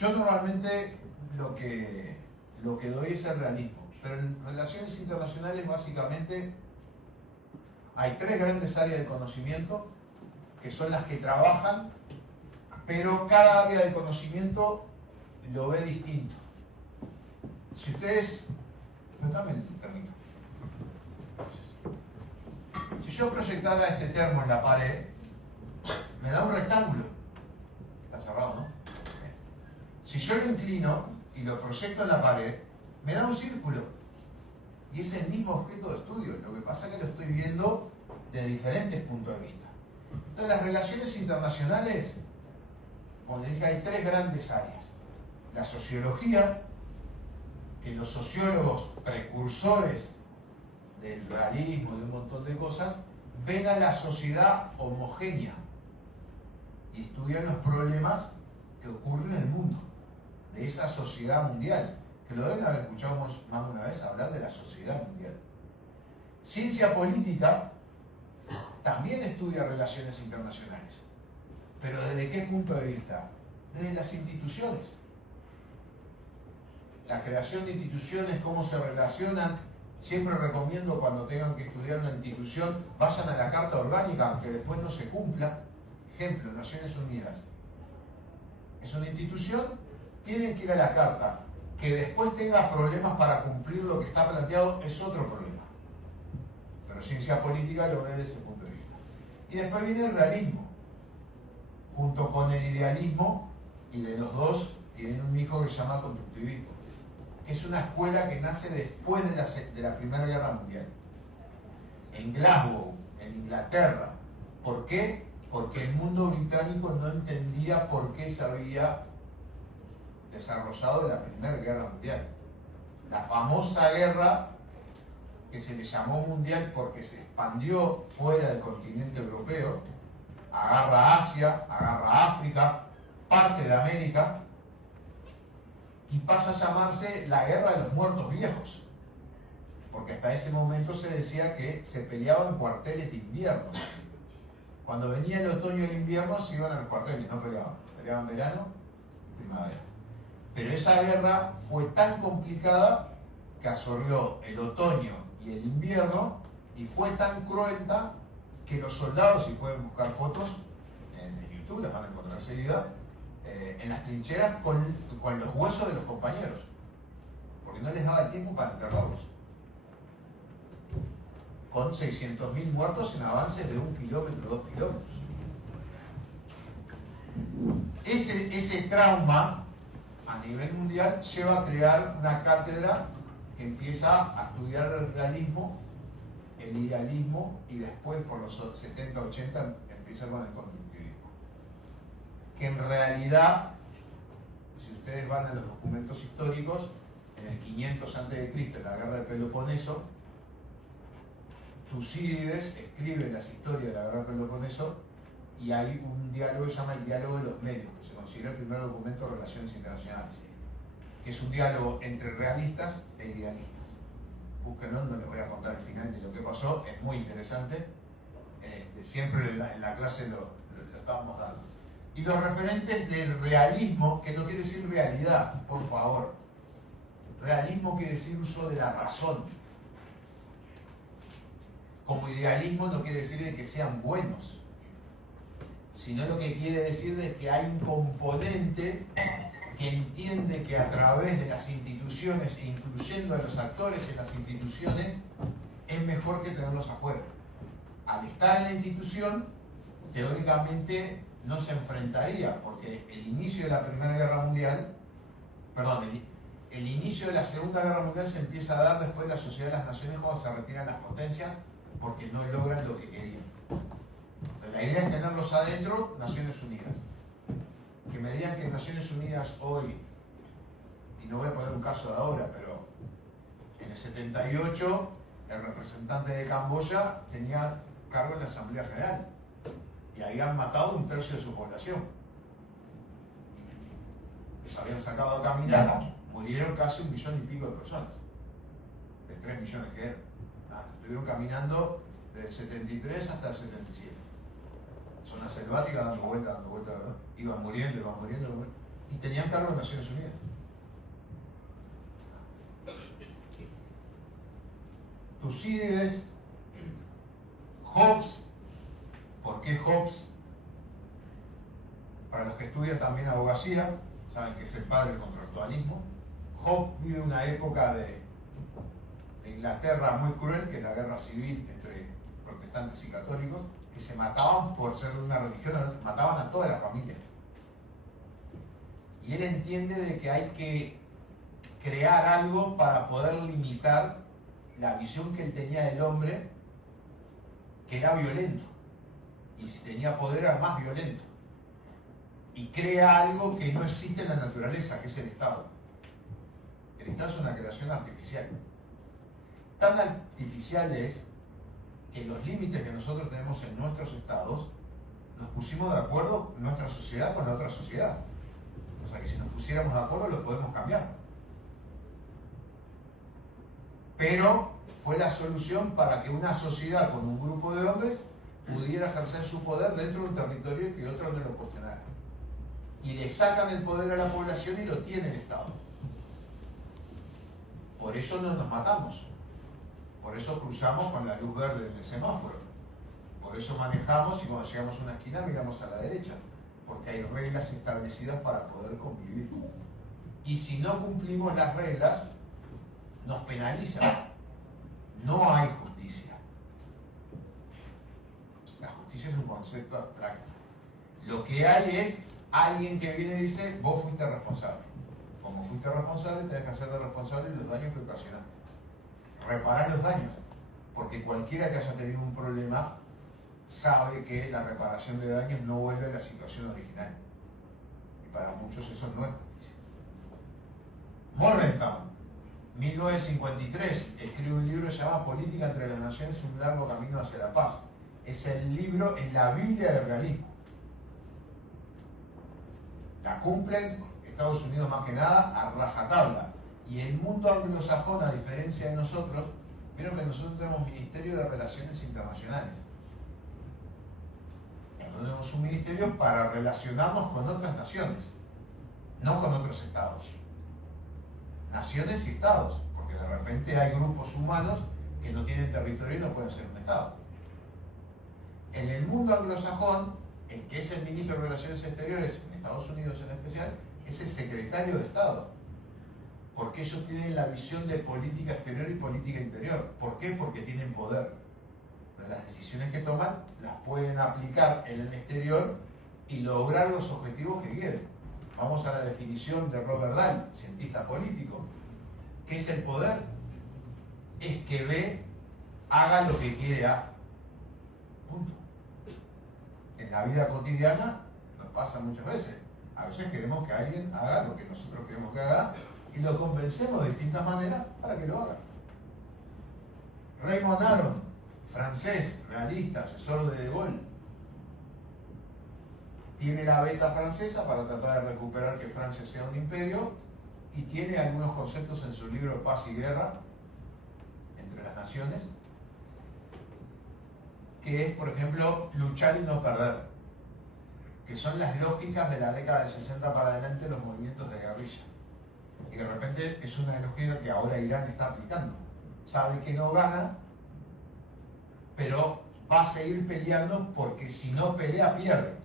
Yo normalmente lo que doy es el realismo, pero en relaciones internacionales básicamente hay tres grandes áreas de conocimiento que son las que trabajan, pero cada área del conocimiento lo ve distinto. Si ustedes... Yo también termino. Si yo proyectara este termo en la pared, me da un rectángulo. Está cerrado, ¿no? Si yo lo inclino y lo proyecto en la pared, me da un círculo. Y es el mismo objeto de estudio. Lo que pasa es que lo estoy viendo de diferentes puntos de vista. Entonces, las relaciones internacionales, como les dije, hay tres grandes áreas. La sociología, que los sociólogos precursores del realismo, de un montón de cosas, ven a la sociedad homogénea y estudian los problemas que ocurren en el mundo, de esa sociedad mundial, que lo deben haber escuchado más de una vez hablar de la sociedad mundial. Ciencia política también estudia relaciones internacionales, pero ¿desde qué punto de vista? Desde las instituciones. La creación de instituciones, cómo se relacionan. Siempre recomiendo cuando tengan que estudiar una institución, vayan a la Carta Orgánica, aunque después no se cumpla. Ejemplo, Naciones Unidas. Es una institución, tienen que ir a la Carta. Que después tenga problemas para cumplir lo que está planteado es otro problema. Pero ciencia política lo ve desde ese punto de vista. Y después viene el realismo, junto con el idealismo, y de los dos tienen un hijo que se llama constructivismo. Es una escuela que nace después de la Primera Guerra Mundial. En Glasgow, en Inglaterra. ¿Por qué? Porque el mundo británico no entendía por qué se había desarrollado la Primera Guerra Mundial. La famosa guerra que se le llamó mundial porque se expandió fuera del continente europeo, agarra Asia, agarra África, parte de América, y pasa a llamarse la Guerra de los Muertos Viejos, porque hasta ese momento se decía que se peleaba en cuarteles de invierno. Cuando venía el otoño y el invierno se iban a los cuarteles, no peleaban, peleaban verano y primavera. Pero esa guerra fue tan complicada que absorbió el otoño y el invierno y fue tan cruenta que los soldados, si pueden buscar fotos en YouTube, las van a encontrar enseguida, en las trincheras con los huesos de los compañeros, porque no les daba el tiempo para enterrarlos. Con 600.000 muertos en avances de 1 kilómetro, 2 kilómetros. Ese trauma a nivel mundial lleva a crear una cátedra que empieza a estudiar el realismo, el idealismo, y después por los 70, 80 empieza con el constructivismo. Que en realidad, si ustedes van a los documentos históricos, en el 500 a.C., en la guerra del Peloponeso, Tucídides escribe las historias de la guerra del Peloponeso y hay un diálogo que se llama el diálogo de los medios, que se considera el primer documento de relaciones internacionales, que es un diálogo entre realistas e idealistas. Búsquenlo, no les voy a contar el final de lo que pasó, es muy interesante. Siempre en la clase lo estábamos dando. Y los referentes del realismo, que no quiere decir realidad, por favor. Realismo quiere decir uso de la razón. Como idealismo no quiere decir que sean buenos, sino lo que quiere decir es que hay un componente que entiende que a través de las instituciones e incluyendo a los actores en las instituciones es mejor que tenerlos afuera. Al estar en la institución, teóricamente no se enfrentaría, porque el inicio de la Primera Guerra Mundial, el inicio de la Segunda Guerra Mundial se empieza a dar después de la Sociedad de las Naciones cuando se retiran las potencias porque no logran lo que querían. Entonces, la idea es tenerlos adentro, Naciones Unidas. Que me digan que Naciones Unidas hoy, y no voy a poner un caso de ahora, pero en el 78 el representante de Camboya tenía cargo en la Asamblea General y habían matado 1/3 de su población. Los habían sacado a caminar, murieron casi 1,5 millones de personas, de 3 millones que eran. Estuvieron caminando desde el 73 hasta el 77. Zona selvática, dando vueltas, ¿verdad? Iban muriendo. y tenían cargo en Naciones Unidas. Tucídides, Hobbes. ¿Por qué Hobbes? Para los que estudian también abogacía, saben que es el padre del contractualismo. Hobbes vive una época de Inglaterra muy cruel, que es la guerra civil entre protestantes y católicos, que se mataban por ser de una religión, mataban a toda la familia. Y él entiende de que hay que crear algo para poder limitar la visión que él tenía del hombre, que era violento, y si tenía poder era más violento, y crea algo que no existe en la naturaleza, que es el Estado. El Estado es una creación artificial. Tan artificial es que los límites que nosotros tenemos en nuestros estados nos pusimos de acuerdo nuestra sociedad con la otra sociedad. O sea que si nos pusiéramos de acuerdo lo podemos cambiar. Pero fue la solución para que una sociedad con un grupo de hombres pudiera ejercer su poder dentro de un territorio y que otros no lo cuestionaran. Y le sacan el poder a la población y lo tiene el Estado. Por eso no nos matamos. Por eso cruzamos con la luz verde en el semáforo. Por eso manejamos y cuando llegamos a una esquina miramos a la derecha. Porque hay reglas establecidas para poder convivir. Y si no cumplimos las reglas, nos penalizan. No hay justicia. La justicia es un concepto abstracto. Lo que hay es alguien que viene y dice, vos fuiste responsable. Como fuiste responsable, tenés que hacerte responsable de los daños que ocasionaste. Reparar los daños, porque cualquiera que haya tenido un problema sabe que la reparación de daños no vuelve a la situación original. Y para muchos eso no es justicia. Morgenthau, 1953, escribe un libro llamado Política entre las Naciones, un largo camino hacia la paz. Es el libro, es la Biblia del realismo. La cumplen Estados Unidos más que nada a rajatabla. Y el mundo anglosajón, a diferencia de nosotros, vieron que nosotros tenemos Ministerio de Relaciones Internacionales. Nosotros tenemos un ministerio para relacionarnos con otras naciones, no con otros estados. Naciones y estados, porque de repente hay grupos humanos que no tienen territorio y no pueden ser un estado. En el mundo anglosajón, el que es el ministro de Relaciones Exteriores, en Estados Unidos en especial, es el secretario de Estado. Porque ellos tienen la visión de política exterior y política interior. ¿Por qué? Porque tienen poder. Las decisiones que toman las pueden aplicar en el exterior y lograr los objetivos que quieren. Vamos a la definición de Robert Dahl, cientista político. ¿Qué es el poder? Es que B haga lo que quiere A. Punto. En la vida cotidiana nos pasa muchas veces. A veces queremos que alguien haga lo que nosotros queremos que haga y lo convencemos de distintas maneras para que lo haga. Raymond Aron, francés, realista, asesor de Gaulle, tiene la beta francesa para tratar de recuperar que Francia sea un imperio y tiene algunos conceptos en su libro Paz y Guerra entre las naciones, que es, por ejemplo, luchar y no perder, que son las lógicas de la década del 60 para adelante de los movimientos de guerrilla. Y de repente es una lógica que ahora Irán está aplicando. Sabe que no gana, pero va a seguir peleando porque si no pelea, pierde.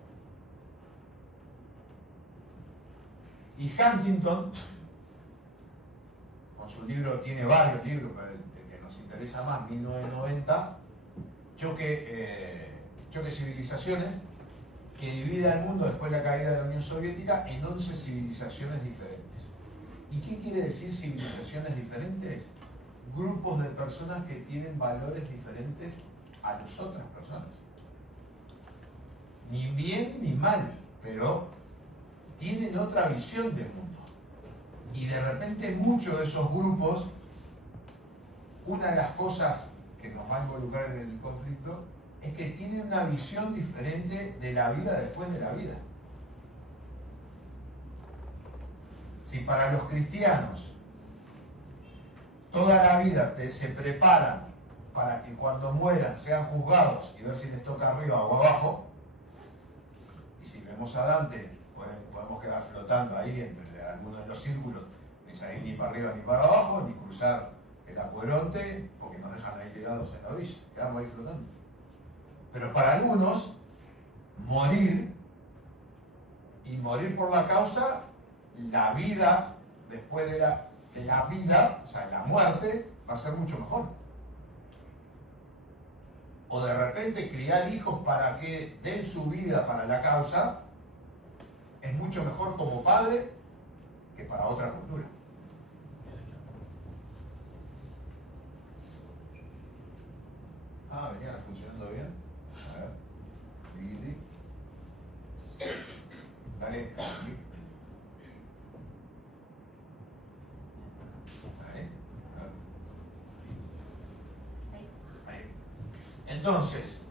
Y Huntington, con su libro, tiene varios libros, pero el que nos interesa más, 1990, Choque Civilizaciones, que divide al mundo después de la caída de la Unión Soviética en 11 civilizaciones diferentes. ¿Y qué quiere decir civilizaciones diferentes? Grupos de personas que tienen valores diferentes a las otras personas. Ni bien ni mal, pero tienen otra visión del mundo. Y de repente muchos de esos grupos, una de las cosas que nos va a involucrar en el conflicto es que tienen una visión diferente de la vida después de la vida. Si para los cristianos toda la vida se preparan para que cuando mueran sean juzgados y ver si les toca arriba o abajo, y si vemos a Dante o podemos quedar flotando ahí entre algunos de los círculos, ni salir ni para arriba ni para abajo, ni cruzar el Acueronte, porque nos dejan ahí tirados en la orilla, quedamos ahí flotando. Pero para algunos, morir, y morir por la causa, la vida, después de la vida, o sea, la muerte, va a ser mucho mejor. O de repente criar hijos para que den su vida para la causa, es mucho mejor como padre que para otra cultura. Ah, venía funcionando bien. A ver. Billy. Dale. Ahí. Ahí. Entonces,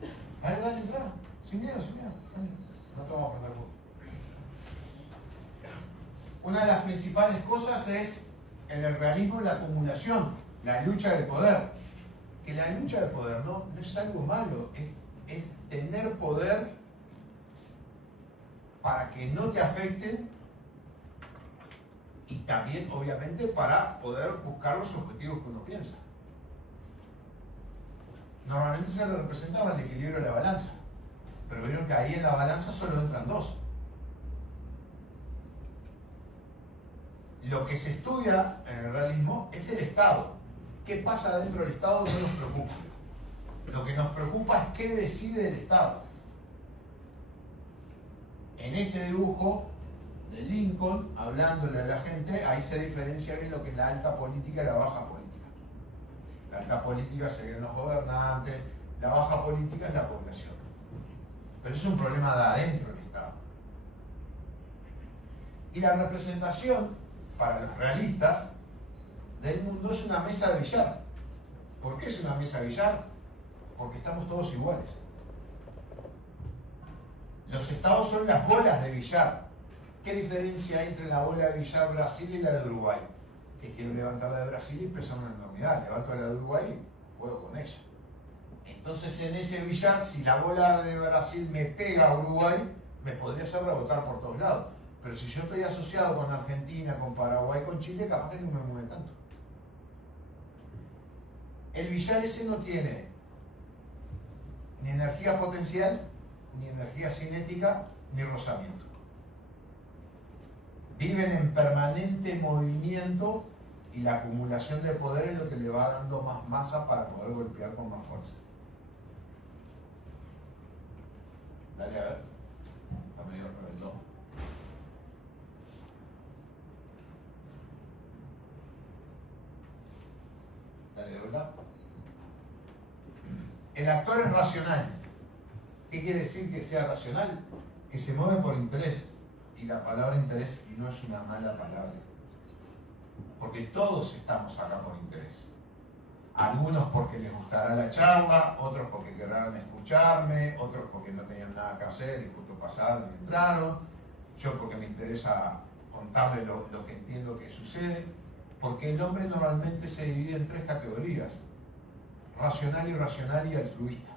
dale, entra. Sin miedo, sin miedo. No te vamos a prender fuego. Una de las principales cosas es en el realismo la acumulación, la lucha de poder. Que la lucha de poder no es algo malo, es tener poder para que no te afecten y también, obviamente, para poder buscar los objetivos que uno piensa. Normalmente se representaba el equilibrio de la balanza, pero vieron que ahí en la balanza solo entran dos. Lo que se estudia en el realismo es el Estado. ¿Qué pasa dentro del Estado? No nos preocupa. Lo que nos preocupa es qué decide el Estado. En este dibujo de Lincoln, hablándole a la gente, ahí se diferencia bien lo que es la alta política y la baja política. La alta política serían los gobernantes, la baja política es la población. Pero es un problema de adentro del Estado. Y la representación, para los realistas, del mundo es una mesa de billar. ¿Por qué es una mesa de billar? Porque estamos todos iguales. Los estados son las bolas de billar. ¿Qué diferencia hay entre la bola de billar Brasil y la de Uruguay? Que quiero levantar la de Brasil y empezar una enormidad. Levanto la de Uruguay y juego con ella. Entonces en ese billar, si la bola de Brasil me pega a Uruguay, me podría hacer rebotar por todos lados. Pero si yo estoy asociado con Argentina, con Paraguay, con Chile, capaz que no me mueve tanto. El billar ese no tiene ni energía potencial, ni energía cinética, ni rozamiento. Viven en permanente movimiento y la acumulación de poder es lo que le va dando más masa para poder golpear con más fuerza. Dale a ver. Está medio reventado. Dale, de verdad. El actor es racional. ¿Qué quiere decir que sea racional? Que se mueve por interés. Y la palabra interés no es una mala palabra. Porque todos estamos acá por interés. Algunos porque les gustará la charla, otros porque querrán escucharme, otros porque no tenían nada que hacer y justo pasaron y entraron. Yo porque me interesa contarles lo que entiendo que sucede. Porque el hombre normalmente se divide en tres categorías: racional, irracional y altruista.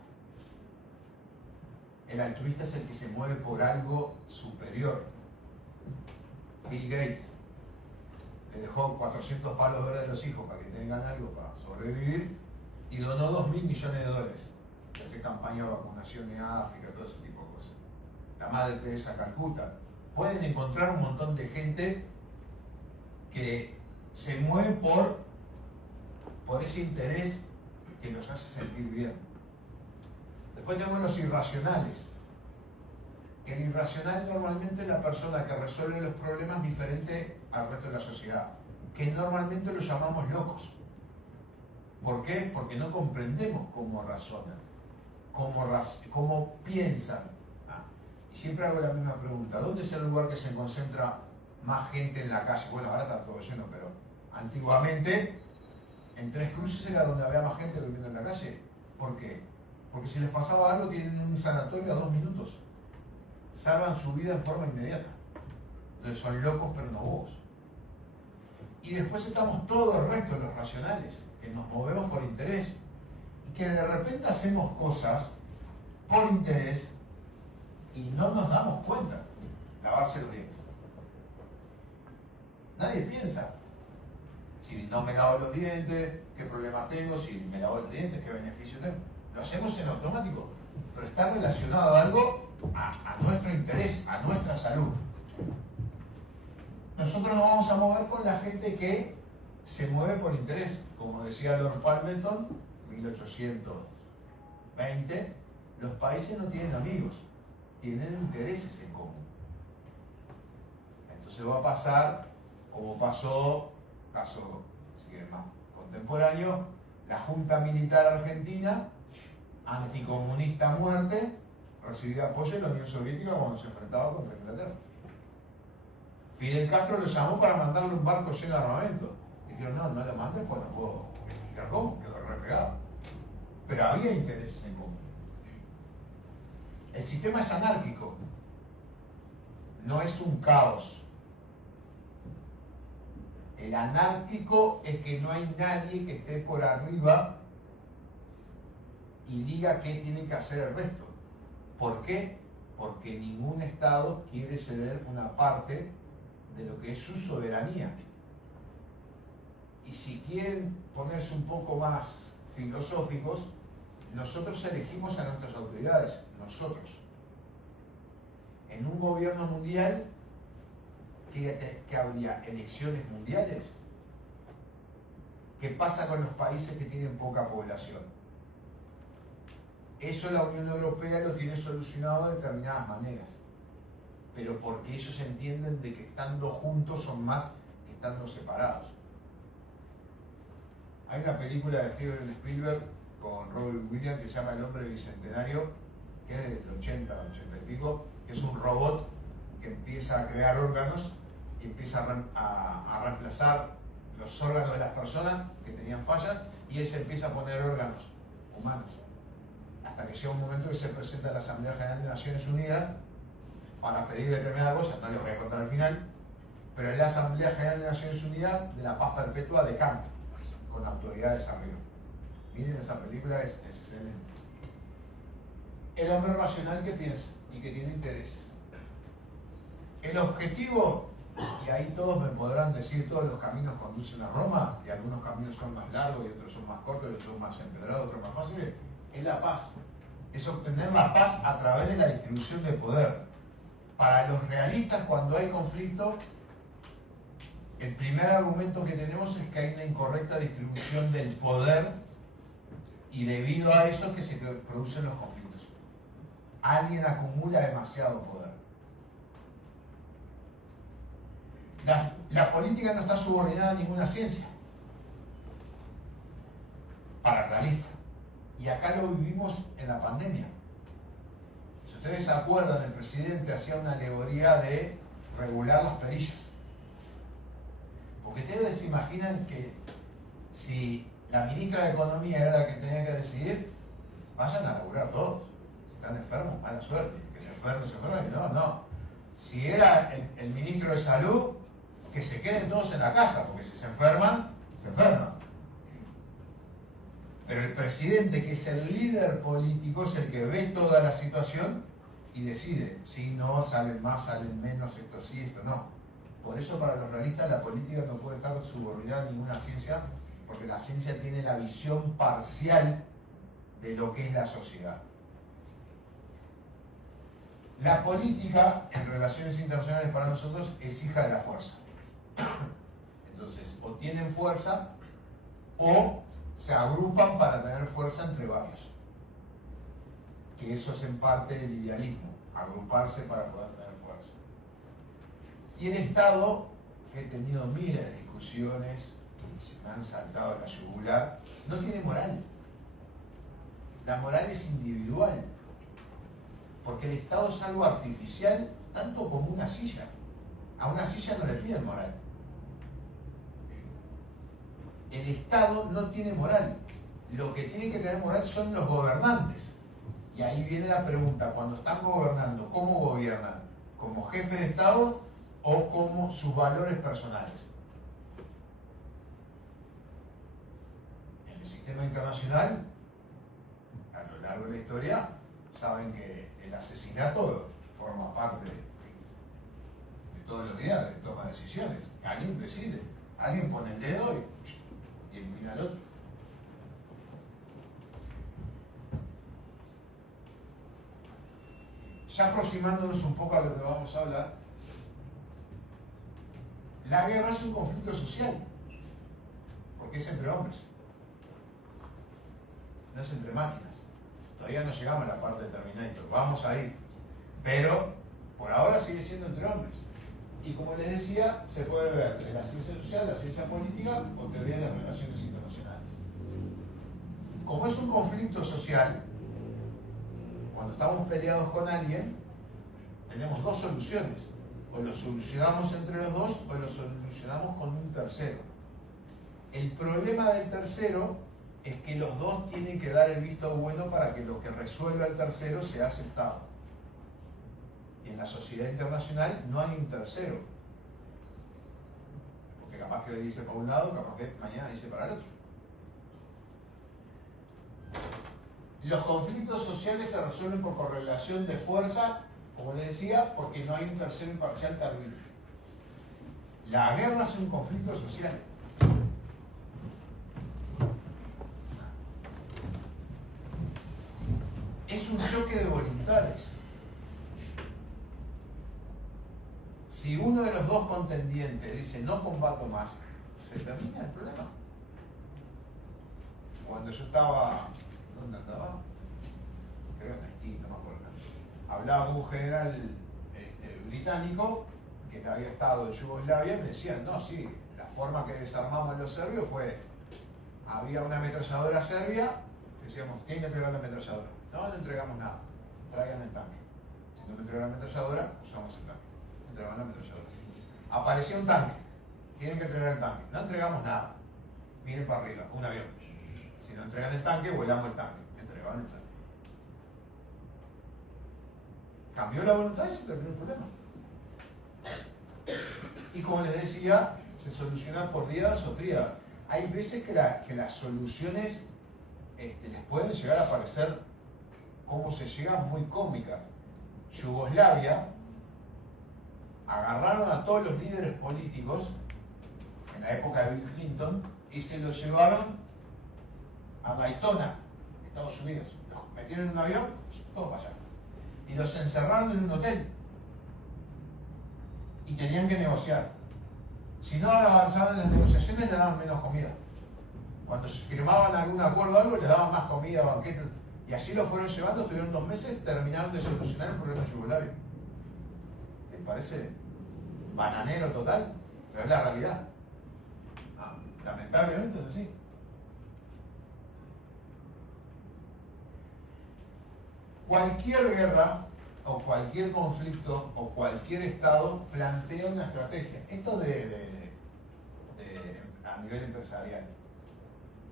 El altruista es el que se mueve por algo superior. Bill Gates le dejó 400 palos verdes a los hijos para que tengan algo para sobrevivir y donó $2.000 millones. Que hace campaña de vacunación en África, todo ese tipo de cosas. La Madre Teresa Calcuta. Pueden encontrar un montón de gente que se mueve por ese interés que los hace sentir bien. Después tenemos los irracionales. El irracional normalmente es la persona que resuelve los problemas diferente al resto de la sociedad, que normalmente los llamamos locos. ¿Por qué? Porque no comprendemos cómo razonan, cómo piensan. Y siempre hago la misma pregunta: ¿dónde es el lugar que se concentra más gente en la calle? Bueno, ahora está todo lleno, pero antiguamente en Tres Cruces era donde había más gente durmiendo en la calle. ¿Por qué? Porque si les pasaba algo tienen un sanatorio a 2 minutos. Salvan su vida en forma inmediata. Entonces son locos pero no bobos. Y después estamos todo el resto, los racionales, que nos movemos por interés. Y que de repente hacemos cosas por interés y no nos damos cuenta. lavarse los dientes. Nadie piensa, si no me lavo los dientes, qué problema tengo, si me lavo los dientes, qué beneficio tengo. Lo hacemos en automático, pero está relacionado a algo, a nuestro interés, a nuestra salud. Nosotros nos vamos a mover con la gente que se mueve por interés. Como decía Lord Palmerston, 1820, los países no tienen amigos, tienen intereses en común. Entonces va a pasar, como pasó, caso, si quieren más contemporáneo, la Junta Militar Argentina, anticomunista a muerte, recibía apoyo de la Unión Soviética cuando se enfrentaba contra Inglaterra. Fidel Castro lo llamó para mandarle un barco lleno de armamento. Dijeron, no lo mandes, pues no puedo explicar cómo, quedó repegado. Pero había intereses en común. El sistema es anárquico, no es un caos. El anárquico es que no hay nadie que esté por arriba y diga qué tiene que hacer el resto. ¿Por qué? Porque ningún Estado quiere ceder una parte de lo que es su soberanía. Y si quieren ponerse un poco más filosóficos, nosotros elegimos a nuestras autoridades, nosotros. En un gobierno mundial, ¿qué habría? ¿Elecciones mundiales? ¿Qué pasa con los países que tienen poca población? Eso la Unión Europea lo tiene solucionado de determinadas maneras, pero porque ellos entienden de que estando juntos son más que estando separados. Hay una película de Steven Spielberg con Robin Williams que se llama El hombre bicentenario, que es del 80 y pico, que es un robot que empieza a crear órganos y empieza a reemplazar los órganos de las personas que tenían fallas, y él se empieza a poner órganos humanos. Hasta que llega un momento que se presenta a la Asamblea General de Naciones Unidas para pedir determinadas cosas, no les voy a contar al final, pero es la Asamblea General de Naciones Unidas de la Paz Perpetua de Kant, con autoridades arriba. Miren, esa película es excelente. El hombre racional que piensa y que tiene intereses. El objetivo, y ahí todos me podrán decir, todos los caminos conducen a Roma, y algunos caminos son más largos y otros son más cortos, y otros son más empedrados, otros más fáciles, es la paz. Es obtener la paz a través de la distribución de poder. Para los realistas, cuando hay conflicto, el primer argumento que tenemos es que hay una incorrecta distribución del poder, y debido a eso es que se producen los conflictos. Alguien acumula demasiado poder. La política no está subordinada a ninguna ciencia, para realistas. Y acá lo vivimos en la pandemia. Si ustedes se acuerdan, el presidente hacía una alegoría de regular las perillas. Porque ustedes se imaginan que si la ministra de Economía era la que tenía que decidir, vayan a laburar todos. Si están enfermos, mala suerte. Que se enfermen, no. Si era el ministro de Salud, que se queden todos en la casa, porque si se enferman, se enferman. Pero el presidente, que es el líder político, es el que ve toda la situación y decide si no salen más, salen menos, esto sí, esto no. Por eso para los realistas la política no puede estar subordinada a ninguna ciencia, porque la ciencia tiene la visión parcial de lo que es la sociedad. La política en relaciones internacionales para nosotros es hija de la fuerza. Entonces, o tienen fuerza o se agrupan para tener fuerza entre varios. Que eso es en parte el idealismo, agruparse para poder tener fuerza. Y el Estado, que he tenido miles de discusiones, que se me han saltado a la yugular, no tiene moral. La moral es individual. Porque el Estado es algo artificial, tanto como una silla. A una silla no le piden moral. El Estado no tiene moral. Lo que tienen que tener moral son los gobernantes. Y ahí viene la pregunta, cuando están gobernando, ¿cómo gobiernan? ¿Como jefes de Estado o como sus valores personales? En el sistema internacional, a lo largo de la historia, saben que el asesinato forma parte todos los días toma decisiones. Alguien decide, alguien pone el dedo y elimina al otro. Ya aproximándonos un poco a lo que vamos a hablar, la guerra es un conflicto social, porque es entre hombres, no es entre máquinas. Todavía no llegamos a la parte de Terminator, vamos a ir, pero por ahora sigue siendo entre hombres. Y como les decía, se puede ver en la ciencia social, la ciencia política o teoría de las relaciones internacionales. Como es un conflicto social, cuando estamos peleados con alguien, tenemos dos soluciones. O lo solucionamos entre los dos o lo solucionamos con un tercero. El problema del tercero es que los dos tienen que dar el visto bueno para que lo que resuelva el tercero sea aceptado. Y en la sociedad internacional no hay un tercero. Porque capaz que hoy dice para un lado, capaz que mañana dice para el otro. Los conflictos sociales se resuelven por correlación de fuerza, como les decía, porque no hay un tercero imparcial que arbitre. La guerra es un conflicto social. Es un choque de voluntades. Si uno de los dos contendientes dice no combato más, se termina el problema. Cuando yo estaba, ¿dónde andaba? Creo que en Haití, no me acuerdo. Hablaba con un general británico que había estado en Yugoslavia y me decían, no, sí, la forma que desarmamos a los serbios fue, había una ametralladora serbia, decíamos, ¿quién le entregó la ametralladora? No entregamos nada, traigan el tanque. Si no me entregan la ametralladora, usamos el tanque. Entregaban la ametralladora. Apareció un tanque, tienen que entregar el tanque. No entregamos nada, miren para arriba, un avión. Si no entregan el tanque, volamos el tanque. Entregaban el tanque. Cambió la voluntad y se terminó el problema. Y como les decía, se soluciona por díadas o tríadas. Hay veces que las soluciones les pueden llegar a parecer, como se llegan, muy cómicas. Yugoslavia agarraron a todos los líderes políticos en la época de Bill Clinton y se los llevaron a Daytona, Estados Unidos. Los metieron en un avión, todos para allá. Y los encerraron en un hotel. Y tenían que negociar. Si no avanzaban en las negociaciones, les daban menos comida. Cuando firmaban algún acuerdo o algo, les daban más comida, banquetes. Y así lo fueron llevando, estuvieron 2 meses, terminaron de solucionar el problema de Yugoslavia. ¿Te parece bananero total? Pero es la realidad. Lamentablemente es así. Cualquier guerra o cualquier conflicto o cualquier estado plantea una estrategia. Esto a nivel empresarial.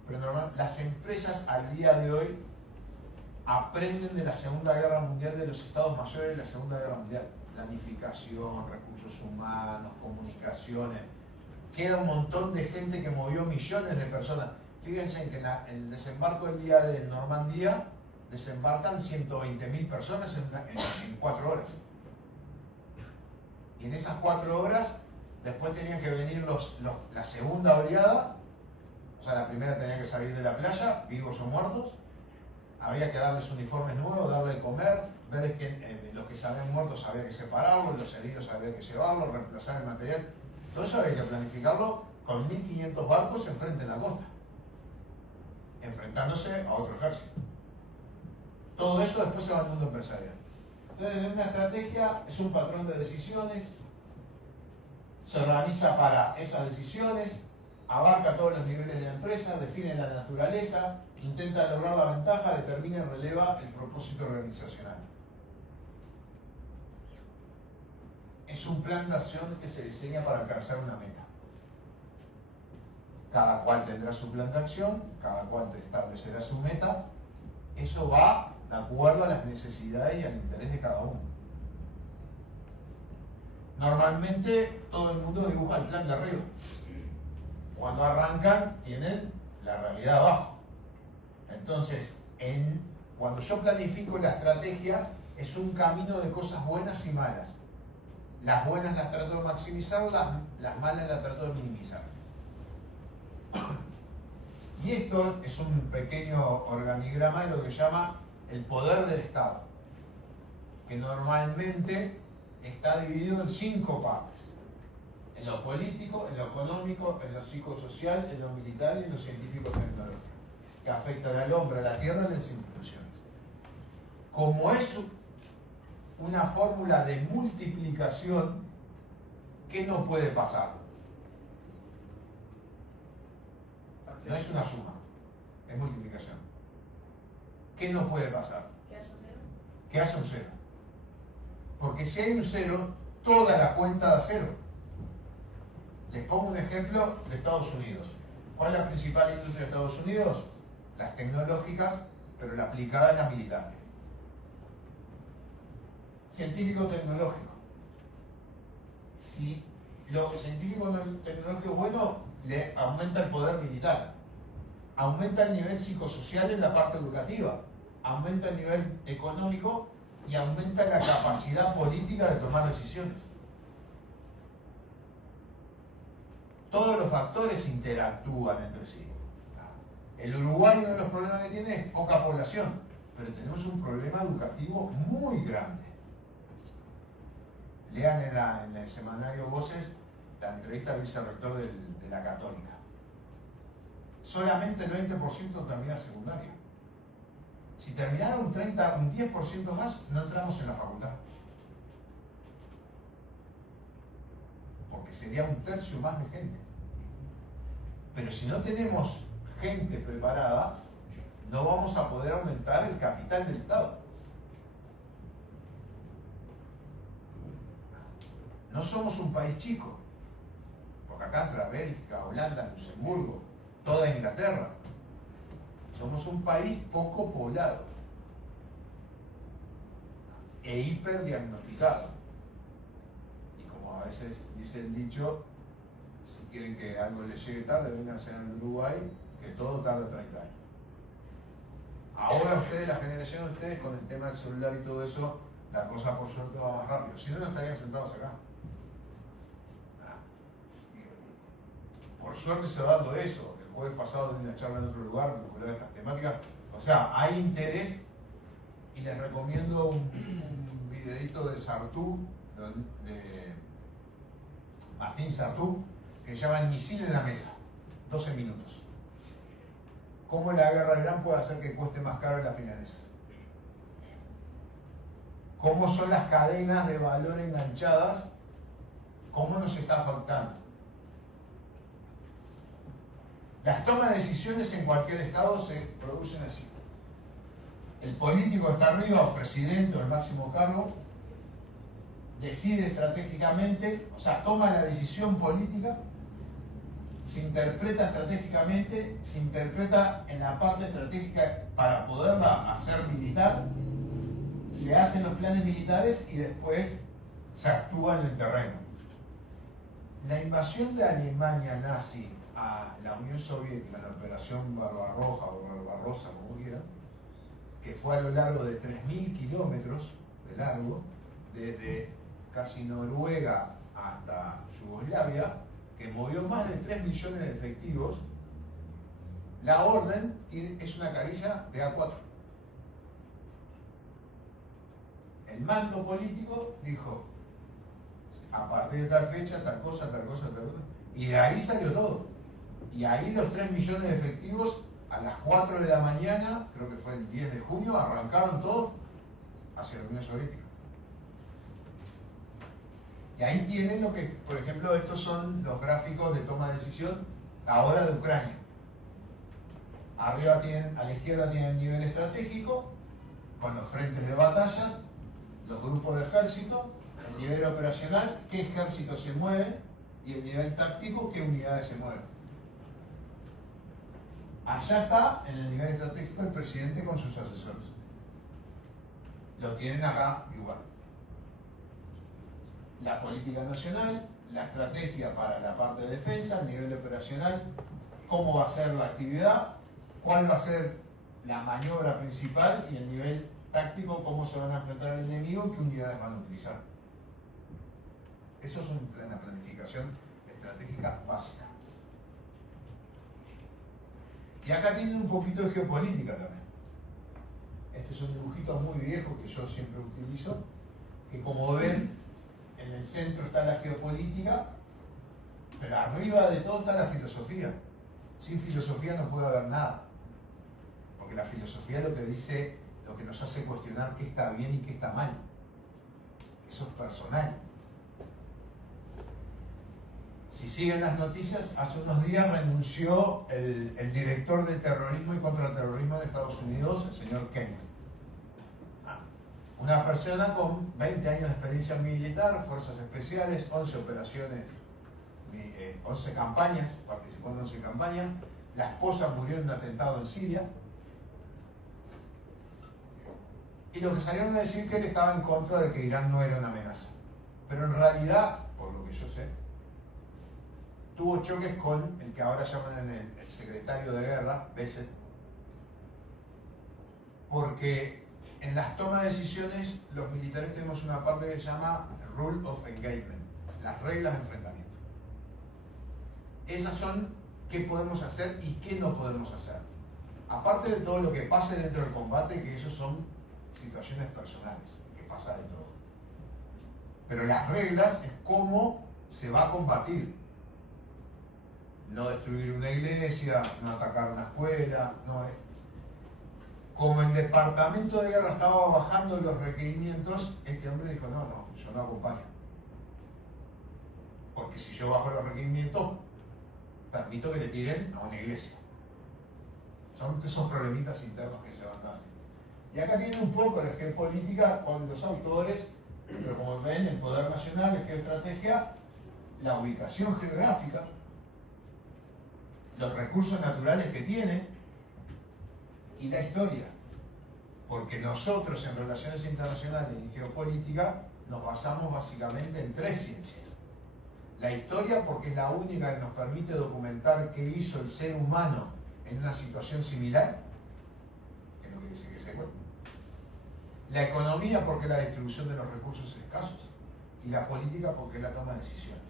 Pero normal, las empresas al día de hoy aprenden de la Segunda Guerra Mundial, de los estados mayores de la Segunda Guerra Mundial. Planificación, recursos humanos, comunicaciones. Queda un montón de gente que movió millones de personas. Fíjense que en el desembarco del día de Normandía desembarcan 120.000 personas en 4 horas. Y en esas 4 horas después tenían que venir la segunda oleada. O sea, la primera tenía que salir de la playa, vivos o muertos. Había que darles uniformes nuevos, darle de comer, ver que los que se habían muerto había que separarlos, los heridos había que llevarlos, reemplazar el material. Todo eso había que planificarlo con 1.500 barcos enfrente de la costa, enfrentándose a otro ejército. Todo eso después se va al mundo empresarial. Entonces, una estrategia es un patrón de decisiones, se organiza para esas decisiones, abarca todos los niveles de la empresa, define la naturaleza, intenta lograr la ventaja, determina y releva el propósito organizacional. Es un plan de acción que se diseña para alcanzar una meta. Cada cual tendrá su plan de acción, cada cual establecerá su meta. Eso va de acuerdo a las necesidades y al interés de cada uno. Normalmente todo el mundo dibuja el plan de arriba. Cuando arrancan tienen la realidad abajo. Entonces, cuando yo planifico la estrategia, es un camino de cosas buenas y malas. Las buenas las trato de maximizar, las malas las trato de minimizar. Y esto es un pequeño organigrama de lo que se llama el poder del Estado, que normalmente está dividido en 5 partes: en lo político, en lo económico, en lo psicosocial, en lo militar y en lo científico-tecnológico, que afectan al hombre, a la tierra y a las instituciones. Como es una fórmula de multiplicación, ¿qué no puede pasar? No es una suma, es multiplicación. ¿Qué no puede pasar? ¿Que haya cero? Que haya un cero. Porque si hay un cero, toda la cuenta da cero. Les pongo un ejemplo de Estados Unidos. ¿Cuál es la principal industria de Estados Unidos? Las tecnológicas, pero la aplicada es la militar. Científico-tecnológico. Si lo científico-tecnológico es bueno, le aumenta el poder militar. Aumenta el nivel psicosocial en la parte educativa. Aumenta el nivel económico y aumenta la capacidad política de tomar decisiones. Todos los factores interactúan entre sí. El Uruguay, uno de los problemas que tiene es poca población, pero tenemos un problema educativo muy grande. Lean en el semanario Voces la entrevista al vicerrector de la Católica. Solamente el 20% termina secundario. Si terminara un 10% más, no entramos en la facultad. Porque sería un tercio más de gente. Pero si no tenemos gente preparada, no vamos a poder aumentar el capital del Estado. No somos un país chico, porque acá entra Bélgica, Holanda, Luxemburgo, toda Inglaterra. Somos un país poco poblado e hiperdiagnosticado. Y como a veces dice el dicho, si quieren que algo les llegue tarde, vengan a hacer en Uruguay, que todo tarda 30 años. Ahora ustedes, la generación de ustedes, con el tema del celular y todo eso, la cosa por suerte va más rápido. Si no, no estarían sentados acá. Por suerte se va dando eso. El jueves pasado di una charla en otro lugar vinculada a estas temáticas. O sea, hay interés y les recomiendo un videito de Sartú, de Martín Sartú, que se llama El misil en la mesa. 12 minutos. Cómo la guerra de Irán puede hacer que cueste más caro las milanesas. Cómo son las cadenas de valor enganchadas, cómo nos está afectando. Las tomas de decisiones en cualquier estado se producen así. El político está arriba, o presidente o el máximo cargo, decide estratégicamente, o sea, toma la decisión política, se interpreta estratégicamente, se interpreta en la parte estratégica para poderla hacer militar, se hacen los planes militares y después se actúa en el terreno. La invasión de Alemania nazi a la Unión Soviética, la operación Barbarroja o Barbarossa, como quieran, que fue a lo largo de 3.000 kilómetros de largo, desde casi Noruega hasta Yugoslavia, que movió más de 3 millones de efectivos. La orden es una carilla de A4. El mando político dijo, a partir de tal fecha, tal cosa, tal cosa, tal cosa, y de ahí salió todo. Y ahí los 3 millones de efectivos, a las 4 de la mañana, creo que fue el 10 de junio, arrancaron todos hacia la Unión Soviética. Y ahí tienen lo que, por ejemplo, estos son los gráficos de toma de decisión ahora de Ucrania. Arriba tienen, a la izquierda tienen el nivel estratégico, con los frentes de batalla, los grupos de ejército, el nivel operacional, qué ejército se mueve, y el nivel táctico, qué unidades se mueven. Allá está, en el nivel estratégico, el presidente con sus asesores. Lo tienen acá igual. La política nacional, la estrategia para la parte de defensa, el nivel operacional, cómo va a ser la actividad, cuál va a ser la maniobra principal y el nivel táctico, cómo se van a enfrentar al enemigo y qué unidades van a utilizar. Eso es una planificación estratégica básica. Y acá tienen un poquito de geopolítica también. Este es un dibujito muy viejo que yo siempre utilizo, que como ven, en el centro está la geopolítica, pero arriba de todo está la filosofía. Sin filosofía no puede haber nada. Porque la filosofía es lo que dice, lo que nos hace cuestionar qué está bien y qué está mal. Eso es personal. Si siguen las noticias, hace unos días renunció el director de terrorismo y contraterrorismo de Estados Unidos, el señor Kent. Una persona con 20 años de experiencia militar, fuerzas especiales, 11 operaciones, 11 campañas, participó en 11 campañas. La esposa murió en un atentado en Siria. Y lo que salieron a decir que él estaba en contra de que Irán no era una amenaza. Pero en realidad, por lo que yo sé, tuvo choques con el que ahora llaman el secretario de guerra, Bessel, porque en las tomas de decisiones los militares tenemos una parte que se llama Rule of Engagement, las reglas de enfrentamiento. Esas son qué podemos hacer y qué no podemos hacer. Aparte de todo lo que pase dentro del combate, que eso son situaciones personales, que pasa de todo. Pero las reglas es cómo se va a combatir. No destruir una iglesia, no atacar una escuela, no es. Como el departamento de guerra estaba bajando los requerimientos, este hombre dijo, no, yo no acompaño. Porque si yo bajo los requerimientos, permito que le tiren a una iglesia. Son esos problemitas internos que se van dando. Y acá tiene un poco la geopolítica con los autores, pero como ven, el poder nacional, la geoestrategia, la ubicación geográfica, los recursos naturales que tiene y la historia. Porque nosotros en relaciones internacionales y en geopolítica nos basamos básicamente en 3 ciencias. La historia, porque es la única que nos permite documentar qué hizo el ser humano en una situación similar, que no quiere decir que sea igual. La economía, porque es la distribución de los recursos escasos. Y la política, porque es la toma de decisiones.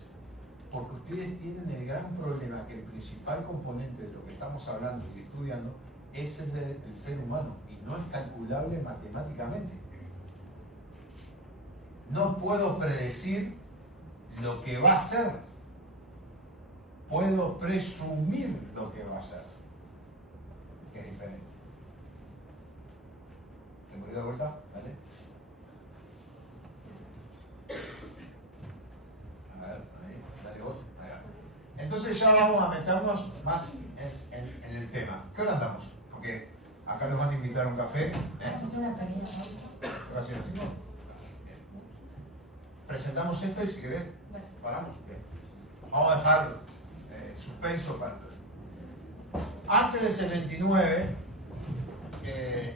Porque ustedes tienen el gran problema que el principal componente de lo que estamos hablando y estudiando es el del ser humano y no es calculable matemáticamente. No puedo predecir lo que va a ser. Puedo presumir lo que va a ser, que es diferente. ¿Se me dio de vuelta? ¿Vale? A ver, ahí, dale vos. Entonces ya vamos a meternos más en el tema. ¿Qué hora andamos? Porque acá nos van a invitar a un café. Es una pequeña pausa. Gracias. Presentamos esto y si querés, paramos. Bien. Vamos a dejar suspenso para... Antes del 79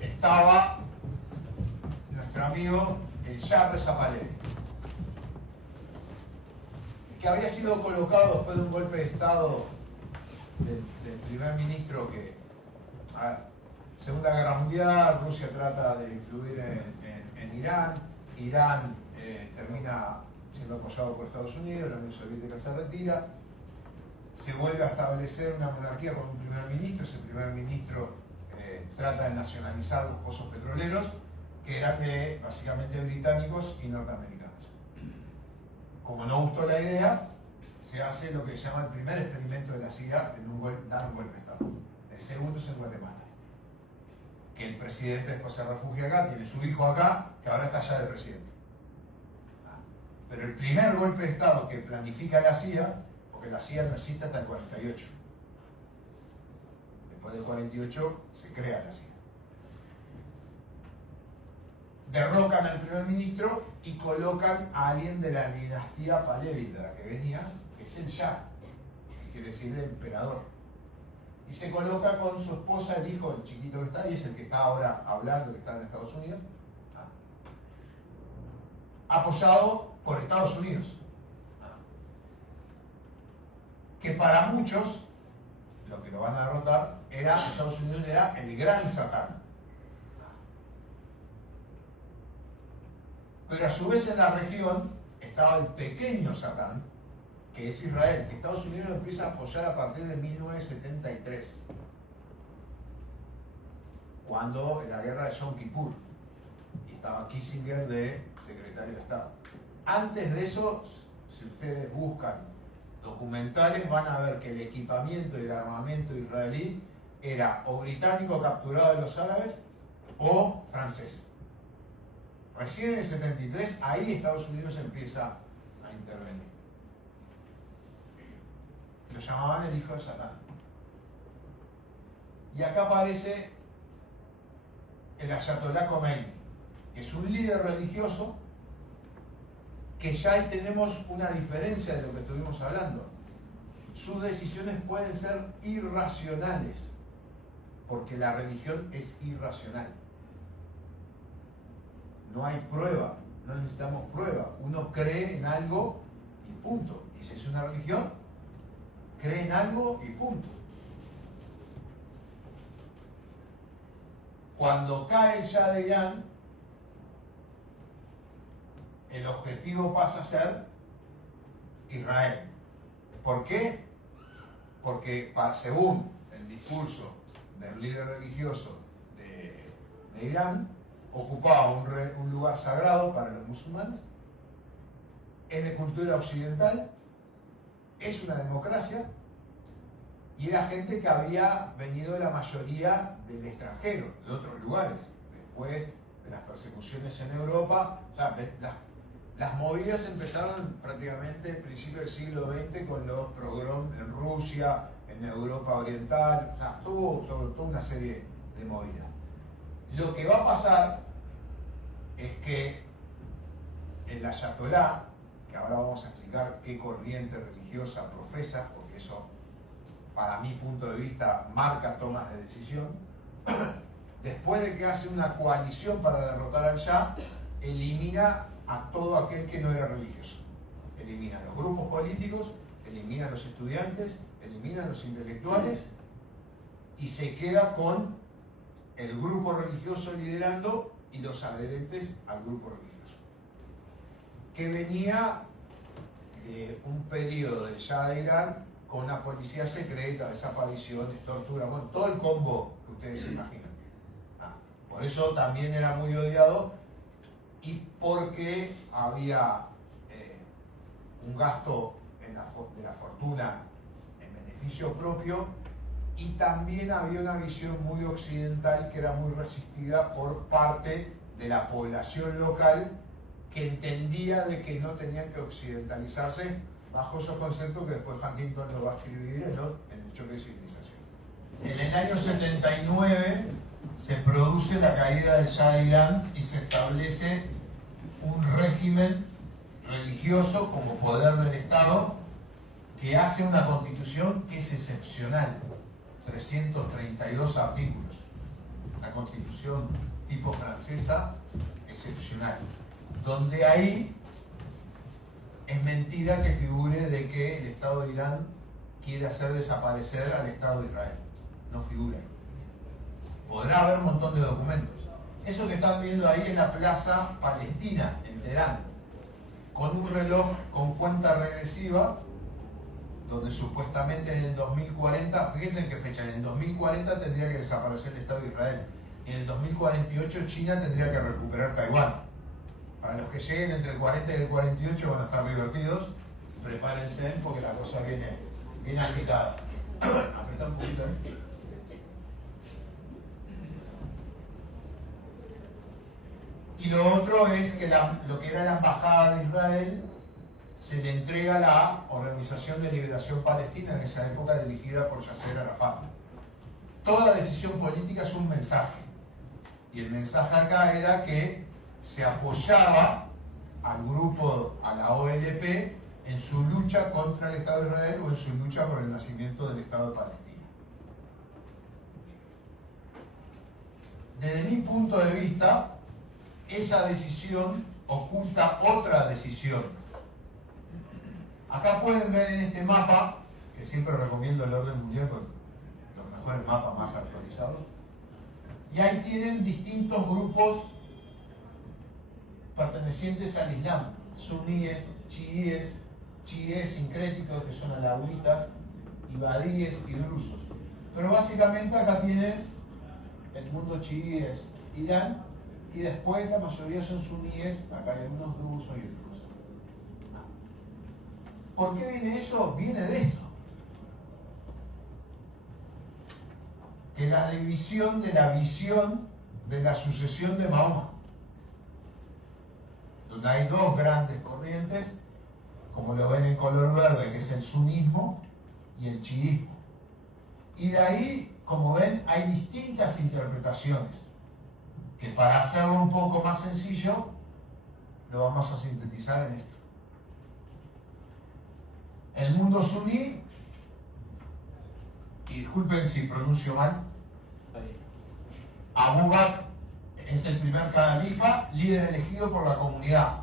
estaba nuestro amigo el Shah Reza Pahlavi, que había sido colocado después de un golpe de Estado del primer ministro que, Segunda Guerra Mundial, Rusia trata de influir en Irán, Irán termina siendo apoyado por Estados Unidos, la Unión Soviética se retira, se vuelve a establecer una monarquía con un primer ministro, ese primer ministro trata de nacionalizar los pozos petroleros, que eran básicamente británicos y norteamericanos. Como no gustó la idea, se hace lo que se llama el primer experimento de la CIA en dar un golpe de Estado. El segundo es en Guatemala. Que el presidente después se refugia acá, tiene su hijo acá, que ahora está allá de presidente. Pero el primer golpe de Estado que planifica la CIA, porque la CIA no existe hasta el 48. Después del 48 se crea la CIA. Derrocan al primer ministro y colocan a alguien de la dinastía Pahlevita, que venía, que es el Shah, que quiere decir el emperador. Y se coloca con su esposa, el hijo, el chiquito que está ahí, es el que está ahora hablando, que está en Estados Unidos, apoyado por Estados Unidos. Que para muchos, lo que lo van a derrotar, Estados Unidos era el gran Satán. Pero a su vez en la región estaba el pequeño Satán, que es Israel, que Estados Unidos lo empieza a apoyar a partir de 1973, cuando en la guerra de Yom Kippur, y estaba Kissinger de secretario de Estado. Antes de eso, si ustedes buscan documentales, van a ver que el equipamiento y el armamento israelí era o británico capturado de los árabes o francés. Recién en el 73, ahí Estados Unidos empieza a intervenir. Lo llamaban el hijo de Satán. Y acá aparece el Ayatollah Khomeini, que es un líder religioso, que ya ahí tenemos una diferencia de lo que estuvimos hablando. Sus decisiones pueden ser irracionales, porque la religión es irracional. No hay prueba, no necesitamos prueba. Uno cree en algo y punto. Y si es una religión, cree en algo y punto. Cuando cae el Shah de Irán, el objetivo pasa a ser Israel. ¿Por qué? Porque según el discurso del líder religioso de Irán, ocupaba un lugar sagrado para los musulmanes, es de cultura occidental, es una democracia, y era gente que había venido la mayoría del extranjero, de otros lugares, después de las persecuciones en Europa. O sea, las movidas empezaron prácticamente en principio del siglo XX con los pogroms en Rusia, en Europa Oriental. O sea, toda una serie de movidas. Lo que va a pasar es que el Ayatollah, que ahora vamos a explicar qué corriente religiosa profesa, porque eso, para mi punto de vista, marca tomas de decisión, después de que hace una coalición para derrotar al Shah, elimina a todo aquel que no era religioso. Elimina a los grupos políticos, elimina a los estudiantes, elimina a los intelectuales y se queda con el grupo religioso liderando y los adherentes al grupo religioso, que venía de un periodo del Shah de Irán con una policía secreta, desapariciones, tortura, bueno, todo el combo que ustedes se imaginan. Por eso también era muy odiado, y porque había un gasto de la fortuna en beneficio propio, y también había una visión muy occidental que era muy resistida por parte de la población local, que entendía de que no tenían que occidentalizarse bajo esos conceptos que después Huntington lo va a escribir en el choque de civilización. En el año 79 se produce la caída del Shah de Irán y se establece un régimen religioso como poder del Estado, que hace una constitución que es excepcional, 332 artículos, una constitución tipo francesa excepcional, donde ahí es mentira que figure de que el Estado de Irán quiere hacer desaparecer al Estado de Israel. No figura. Podrá haber un montón de documentos. Eso que están viendo ahí es la Plaza Palestina, en Teherán, con un reloj con cuenta regresiva, donde supuestamente en el 2040, fíjense en qué fecha, en el 2040 tendría que desaparecer el Estado de Israel, y en el 2048 China tendría que recuperar Taiwán. Para los que lleguen entre el 40 y el 48 van a estar divertidos, prepárense porque la cosa viene agitada. Apretá un poquito ahí. Y lo otro es que lo que era la embajada de Israel se le entrega a la Organización de Liberación Palestina, en esa época dirigida por Yasser Arafat. Toda decisión política es un mensaje, y el mensaje acá era que se apoyaba al grupo, a la OLP, en su lucha contra el Estado de Israel o en su lucha por el nacimiento del Estado de Palestina. Desde mi punto de vista, esa decisión oculta otra decisión. Acá pueden ver en este mapa, que siempre recomiendo el orden mundial, pues, los mejores mapas más actualizados, y ahí tienen distintos grupos pertenecientes al Islam, suníes, chiíes sincréticos, que son alawitas, ibadíes y drusos. Pero básicamente acá tienen el mundo chií es Irán, y después la mayoría son suníes, acá hay algunos drusos y otros. ¿Por qué viene eso? Viene de esto. Que la división de la visión de la sucesión de Mahoma, donde hay dos grandes corrientes, como lo ven en color verde, que es el sunismo y el chiismo. Y de ahí, como ven, hay distintas interpretaciones, que para hacerlo un poco más sencillo, lo vamos a sintetizar en esto. El mundo suní, y disculpen si pronuncio mal, Abu Bakr es el primer califa, líder elegido por la comunidad.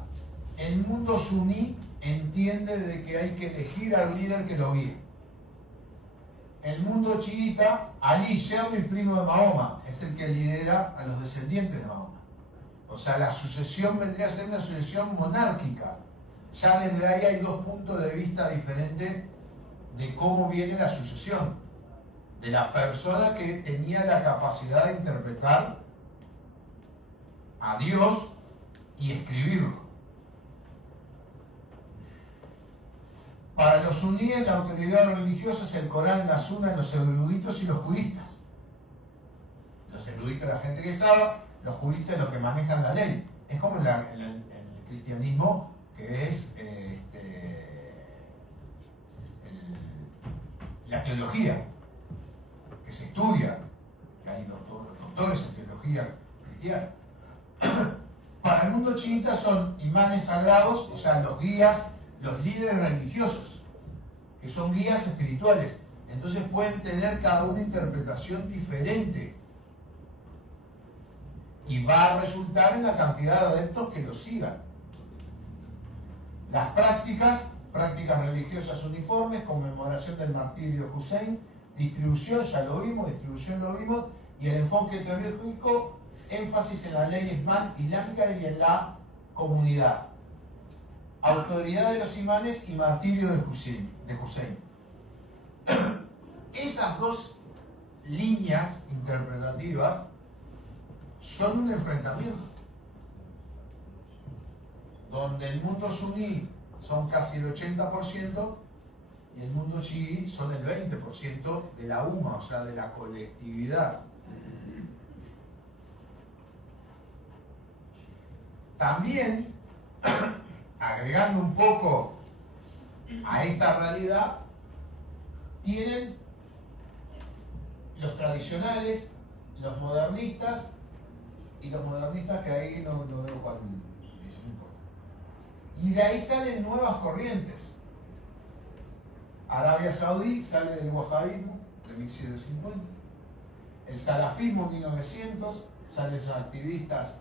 El mundo suní entiende de que hay que elegir al líder que lo guíe. El mundo chiita, Ali Sherri, el primo de Mahoma, es el que lidera a los descendientes de Mahoma. O sea, la sucesión vendría a ser una sucesión monárquica. Ya desde ahí hay dos puntos de vista diferentes de cómo viene la sucesión. De la persona que tenía la capacidad de interpretar a Dios y escribirlo. Para los suníes, la autoridad religiosa es el Corán, la Sunna, los eruditos y los juristas. Los eruditos, la gente que sabe, los juristas, los que manejan la ley. Es como el cristianismo, que es la teología, que se estudia, que hay doctores en teología cristiana. Para el mundo chiita son imanes sagrados, o sea, los guías, los líderes religiosos, que son guías espirituales. Entonces pueden tener cada una interpretación diferente. Y va a resultar en la cantidad de adeptos que los sigan. Las prácticas religiosas uniformes, conmemoración del martirio Hussein, distribución, ya lo vimos, y el enfoque teológico, énfasis en la ley islámica y en la comunidad. Autoridad de los imanes y martirio de Hussein. Esas dos líneas interpretativas son un enfrentamiento, donde el mundo suní son casi el 80% y el mundo chií son el 20% de la umma, o sea, de la colectividad. También, agregando un poco a esta realidad, tienen los tradicionales, los modernistas, y los modernistas que ahí no veo cuál es, no importa. Y de ahí salen nuevas corrientes. Arabia Saudí sale del wahabismo de 1750. El salafismo 1900, salen los activistas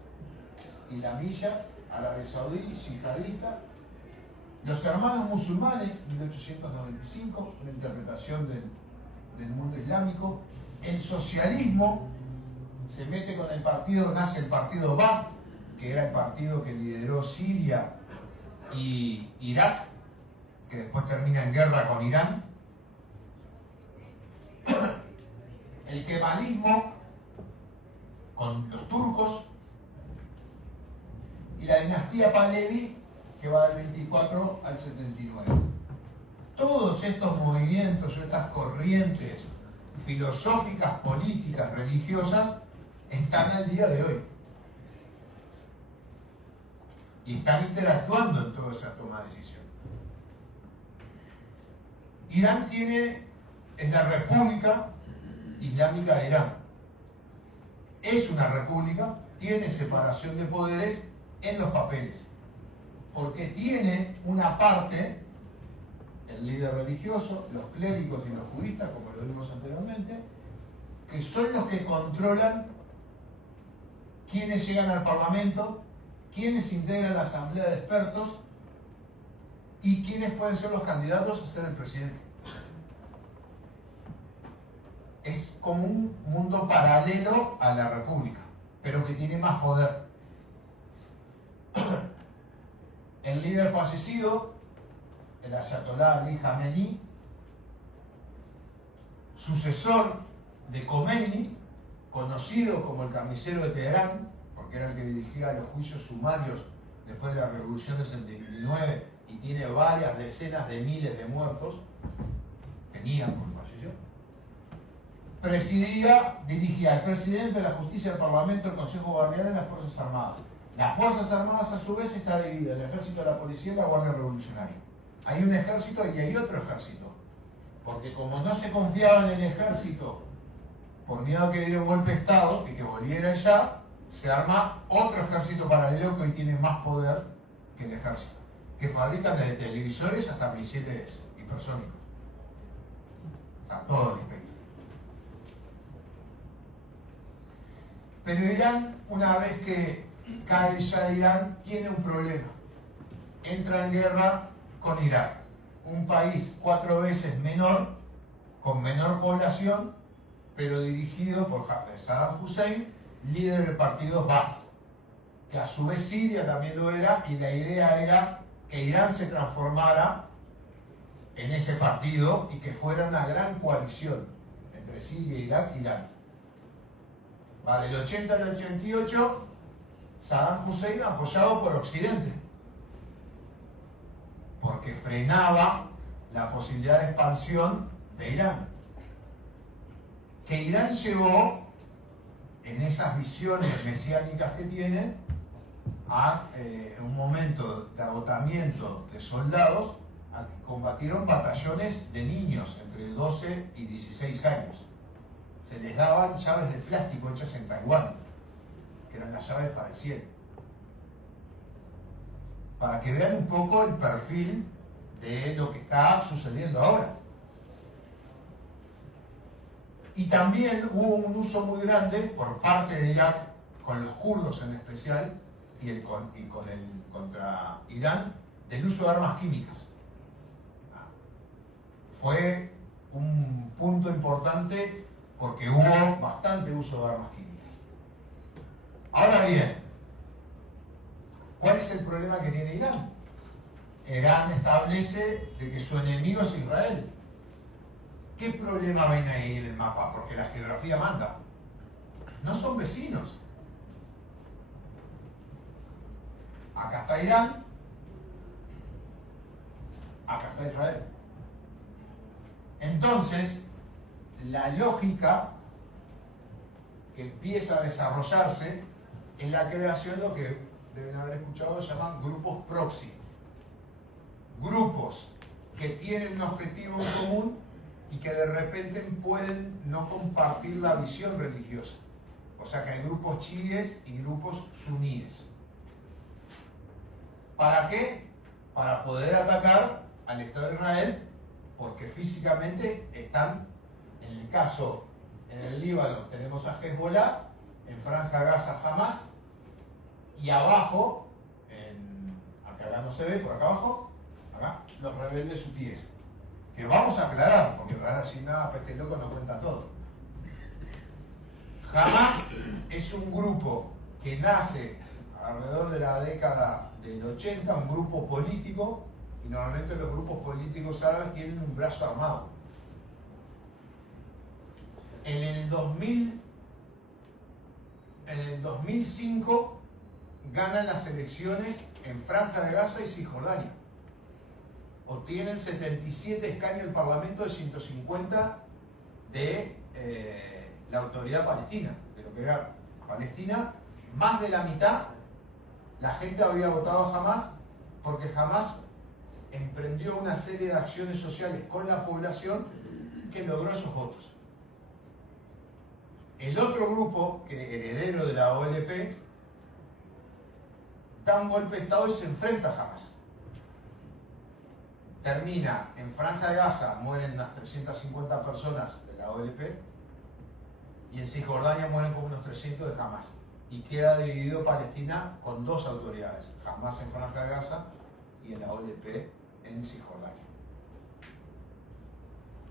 islamilla, Arabia Saudí, yihadista. Los hermanos musulmanes, 1895, una interpretación del mundo islámico. El socialismo se mete con el partido, nace el partido Ba'ath, que era el partido que lideró Siria y Irak, que después termina en guerra con Irán. El kemalismo con los turcos y la dinastía Pahlavi, que va del 24 al 79. Todos estos movimientos o estas corrientes filosóficas, políticas, religiosas están al día de hoy y están interactuando en toda esa toma de decisión. Irán es la República Islámica de Irán. Es una república, tiene separación de poderes en los papeles, porque tiene una parte, el líder religioso, los clérigos y los juristas, como lo vimos anteriormente, que son los que controlan quiénes llegan al Parlamento, quiénes integran la Asamblea de Expertos y quiénes pueden ser los candidatos a ser el presidente. Es como un mundo paralelo a la República, pero que tiene más poder. El líder fallecido, el Ayatolá Ali Khamenei, sucesor de Khomeini, conocido como el carnicero de Teherán, porque era el que dirigía los juicios sumarios después de la revolución del 79 y tiene varias decenas de miles de muertos, tenían por falleció, dirigía el presidente de la justicia, del parlamento, el consejo guardián y las fuerzas armadas. Las fuerzas armadas a su vez está dividida, el ejército, la policía y la guardia revolucionaria. Hay un ejército y hay otro ejército, porque como no se confiaba en el ejército por miedo a que diera un golpe de estado y que volviera ya, se arma otro ejército paralelo que hoy tiene más poder que el ejército, que fabrican desde televisores hasta misiles hipersónicos. A todo el espectro. Pero Irán, una vez que cae ya Irán, tiene un problema. Entra en guerra con Irak, un país 4 veces menor, con menor población, pero dirigido por Saddam Hussein, líder del partido Ba'ath, que a su vez Siria también lo era, y la idea era que Irán se transformara en ese partido y que fuera una gran coalición entre Siria, Irak y Irán. Para el 80 al 88, Saddam Hussein apoyado por Occidente, porque frenaba la posibilidad de expansión de Irán. Que Irán llevó, en esas visiones mesiánicas que tiene, a un momento de agotamiento de soldados, a que combatieron batallones de niños entre 12 y 16 años. Se les daban llaves de plástico hechas en Taiwán, que eran las llaves para el cielo. Para que vean un poco el perfil de lo que está sucediendo ahora. Y también hubo un uso muy grande por parte de Irak, con los kurdos en especial, contra Irán, del uso de armas químicas. Fue un punto importante porque hubo bastante uso de armas químicas. Ahora bien, ¿cuál es el problema que tiene Irán? Irán establece de que su enemigo es Israel. ¿Qué problema ven ahí en el mapa? Porque la geografía manda. No son vecinos. Acá está Irán, acá está Israel. Entonces, la lógica que empieza a desarrollarse es la creación de lo que deben haber escuchado, llaman grupos proxy. Grupos que tienen un objetivo en común y que de repente pueden no compartir la visión religiosa. O sea que hay grupos chiíes y grupos suníes. ¿Para qué? Para poder atacar al Estado de Israel, porque físicamente están, en el caso, en el Líbano tenemos a Hezbollah, en Franja Gaza Hamas, y abajo, acá no se ve, por acá abajo, acá, los rebeldes hutíes. Que vamos a aclarar, porque van a decir nada, peste loco no cuenta todo. Hamas es un grupo que nace alrededor de la década del 80, un grupo político, y normalmente los grupos políticos árabes tienen un brazo armado. En el 2005 ganan las elecciones en Franja de Gaza y Cisjordania. Obtienen 77 escaños en el Parlamento de 150 de la autoridad palestina, de lo que era Palestina. Más de la mitad, la gente había votado a Hamas porque Hamas emprendió una serie de acciones sociales con la población que logró esos votos. El otro grupo, que heredero de la OLP, da un golpe de Estado y se enfrenta a Hamas. Termina en Franja de Gaza, mueren unas 350 personas de la OLP, y en Cisjordania mueren como unos 300 de Hamas. Y queda dividido Palestina con dos autoridades, Hamas en Franja de Gaza y en la OLP en Cisjordania.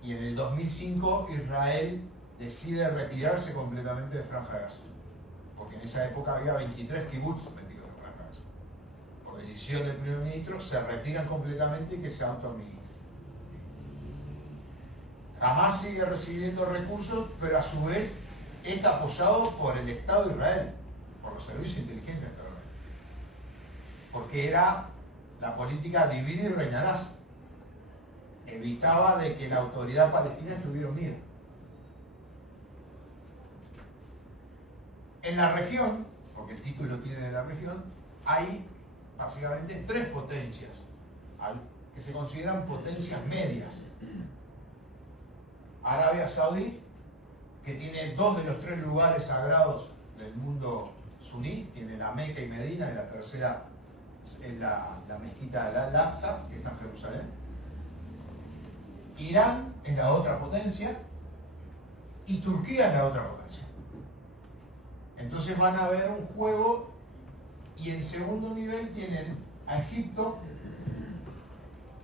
Y en el 2005 Israel decide retirarse completamente de Franja de Gaza, porque en esa época había 23 kibbutz metidos en Franja de Gaza, por decisión del primer ministro, se retiran completamente y que se autoadministren. Hamas sigue recibiendo recursos, pero a su vez es apoyado por el Estado de Israel, por los servicios de inteligencia del Estado de Israel. Porque era la política divide y reinarás. Evitaba de que la autoridad palestina estuviera unida. En la región, porque el título tiene de la región, hay básicamente tres potencias que se consideran potencias medias. Arabia Saudí, que tiene dos de los tres lugares sagrados del mundo suní, tiene la Meca y Medina, y la tercera es la mezquita de Al-Aqsa, que está en Jerusalén. Irán es la otra potencia y Turquía es la otra potencia. Entonces van a ver un juego, y en segundo nivel tienen a Egipto.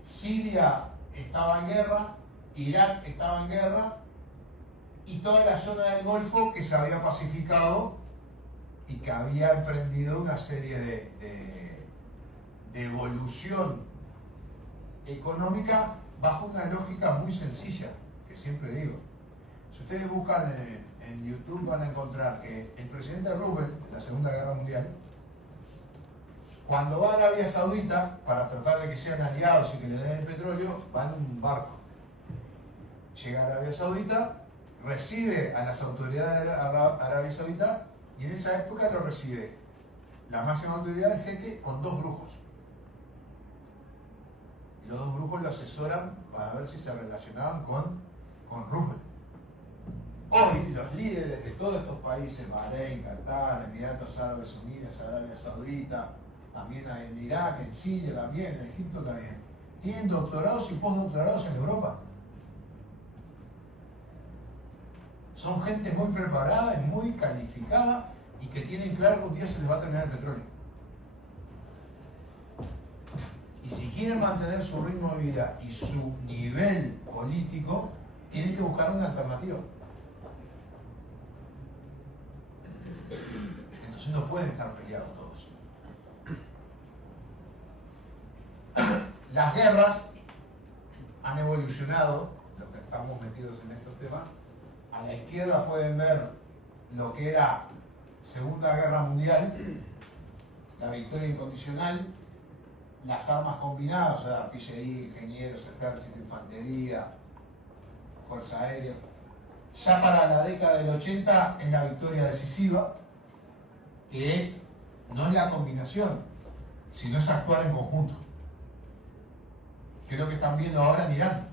Siria estaba en guerra, Irak estaba en guerra, y toda la zona del Golfo que se había pacificado y que había emprendido una serie de evolución económica bajo una lógica muy sencilla, que siempre digo. Si ustedes buscan en YouTube van a encontrar que el presidente Roosevelt, en la Segunda Guerra Mundial, cuando va a Arabia Saudita para tratar de que sean aliados y que le den el petróleo, va en un barco. Llega a Arabia Saudita, recibe a las autoridades de Arabia Saudita, y en esa época lo recibe la máxima autoridad del jeque con dos brujos. Y los dos brujos lo asesoran para ver si se relacionaban con Roosevelt. Hoy los líderes de todos estos países, Bahrein, Qatar, Emiratos Árabes Unidos, Arabia Saudita, también en Irak, en Siria también, en Egipto también, tienen doctorados y postdoctorados en Europa. Son gente muy preparada y muy calificada y que tienen claro que un día se les va a terminar el petróleo. Y si quieren mantener su ritmo de vida y su nivel político, tienen que buscar una alternativa. Entonces no pueden estar peleados todos. Las guerras han evolucionado, los que estamos metidos en estos temas. A la izquierda pueden ver lo que era Segunda Guerra Mundial, la victoria incondicional, las armas combinadas, o sea, artillería, ingenieros, ejército, infantería, fuerza aérea. Ya para la década del 80 es la victoria decisiva, que no es la combinación, sino es actuar en conjunto. Que es lo que están viendo ahora en Irán,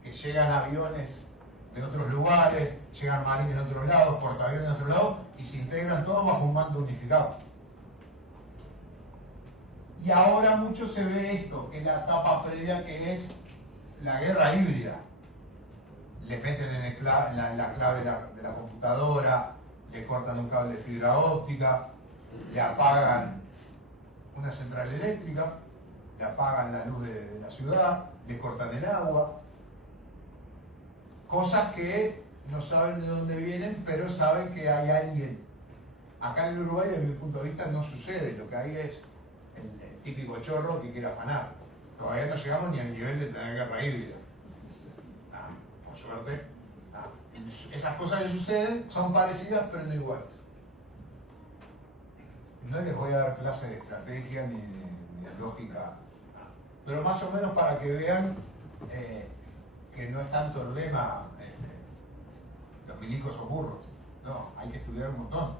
que llegan aviones de otros lugares, llegan marines de otros lados, portaaviones de otros lados, y se integran todos bajo un mando unificado. Y ahora mucho se ve esto, que es la etapa previa, que es la guerra híbrida. Le meten en la clave de la computadora, le cortan un cable de fibra óptica, le apagan una central eléctrica, le apagan la luz de la ciudad, le cortan el agua. Cosas que no saben de dónde vienen, pero saben que hay alguien. Acá en Uruguay, desde mi punto de vista, no sucede. Lo que hay es el típico chorro que quiere afanar. Todavía no llegamos ni al nivel de tener guerra híbrida. Por suerte. Esas cosas que suceden son parecidas, pero no iguales. No les voy a dar clase de estrategia ni de lógica, pero más o menos para que vean que no es tanto el lema los milicos o burros. No, hay que estudiar un montón.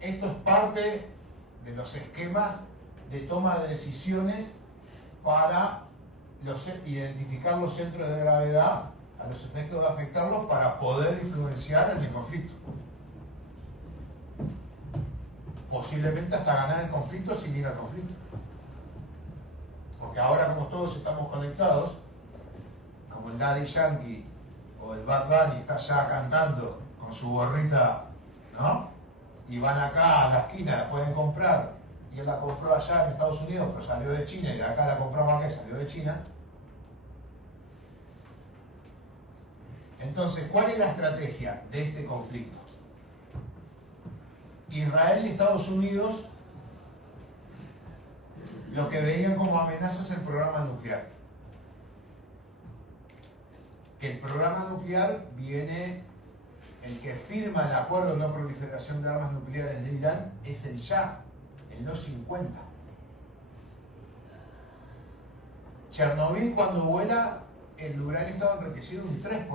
Esto es parte de los esquemas de toma de decisiones para identificar los centros de gravedad a los efectos de afectarlos para poder influenciar en el conflicto. Posiblemente hasta ganar el conflicto sin ir al conflicto. Porque ahora, como todos estamos conectados, como el Daddy Yankee o el Bad Bunny está ya cantando con su gorrita, ¿no? Y van acá a la esquina, la pueden comprar, y él la compró allá en Estados Unidos, pero salió de China, y de acá la compramos acá, salió de China. Entonces, ¿cuál es la estrategia de este conflicto? Israel y Estados Unidos lo que veían como amenazas el programa nuclear. Que el programa nuclear viene, el que firma el acuerdo de no proliferación de armas nucleares de Irán es el Shah, el no 50. Chernobyl, cuando vuela, el uranio estaba enriquecido un 3%.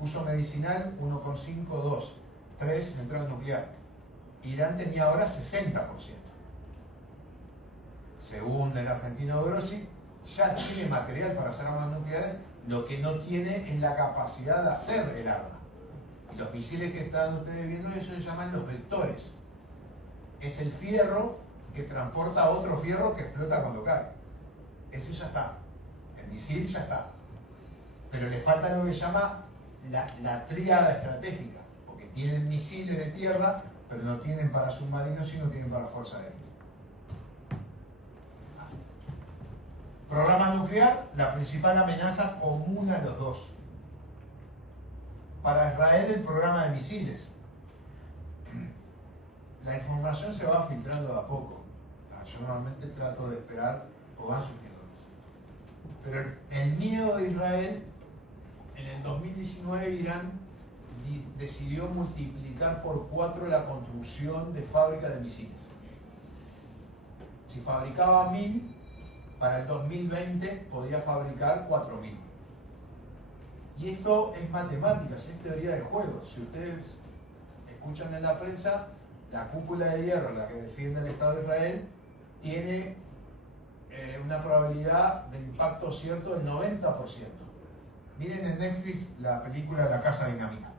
Uso medicinal 1,5, 2, 3 neutral nuclear. Irán tenía ahora 60%. Según el argentino Grossi, ya tiene material para hacer armas nucleares, lo que no tiene es la capacidad de hacer el arma. Y los misiles que están ustedes viendo, eso se llaman los vectores. Es el fierro que transporta a otro fierro que explota cuando cae. Ese ya está. El misil ya está. Pero le falta lo que se llama la tríada estratégica, porque tienen misiles de tierra, pero no tienen para submarinos y no tienen para fuerza aérea. Programa nuclear, la principal amenaza común a los dos. Para Israel, el programa de misiles. La información se va filtrando de a poco. Yo normalmente trato de esperar o van surgiendo. Pero el miedo de Israel, en el 2019 Irán decidió multiplicar por 4 la construcción de fábricas de misiles. Si fabricaba 1000, para el 2020 podía fabricar 4000. Y esto es matemáticas, es teoría de juegos. Si ustedes escuchan en la prensa, la cúpula de hierro, la que defiende el Estado de Israel, tiene una probabilidad de impacto cierto del 90%. Miren en Netflix la película La Casa Dinámica,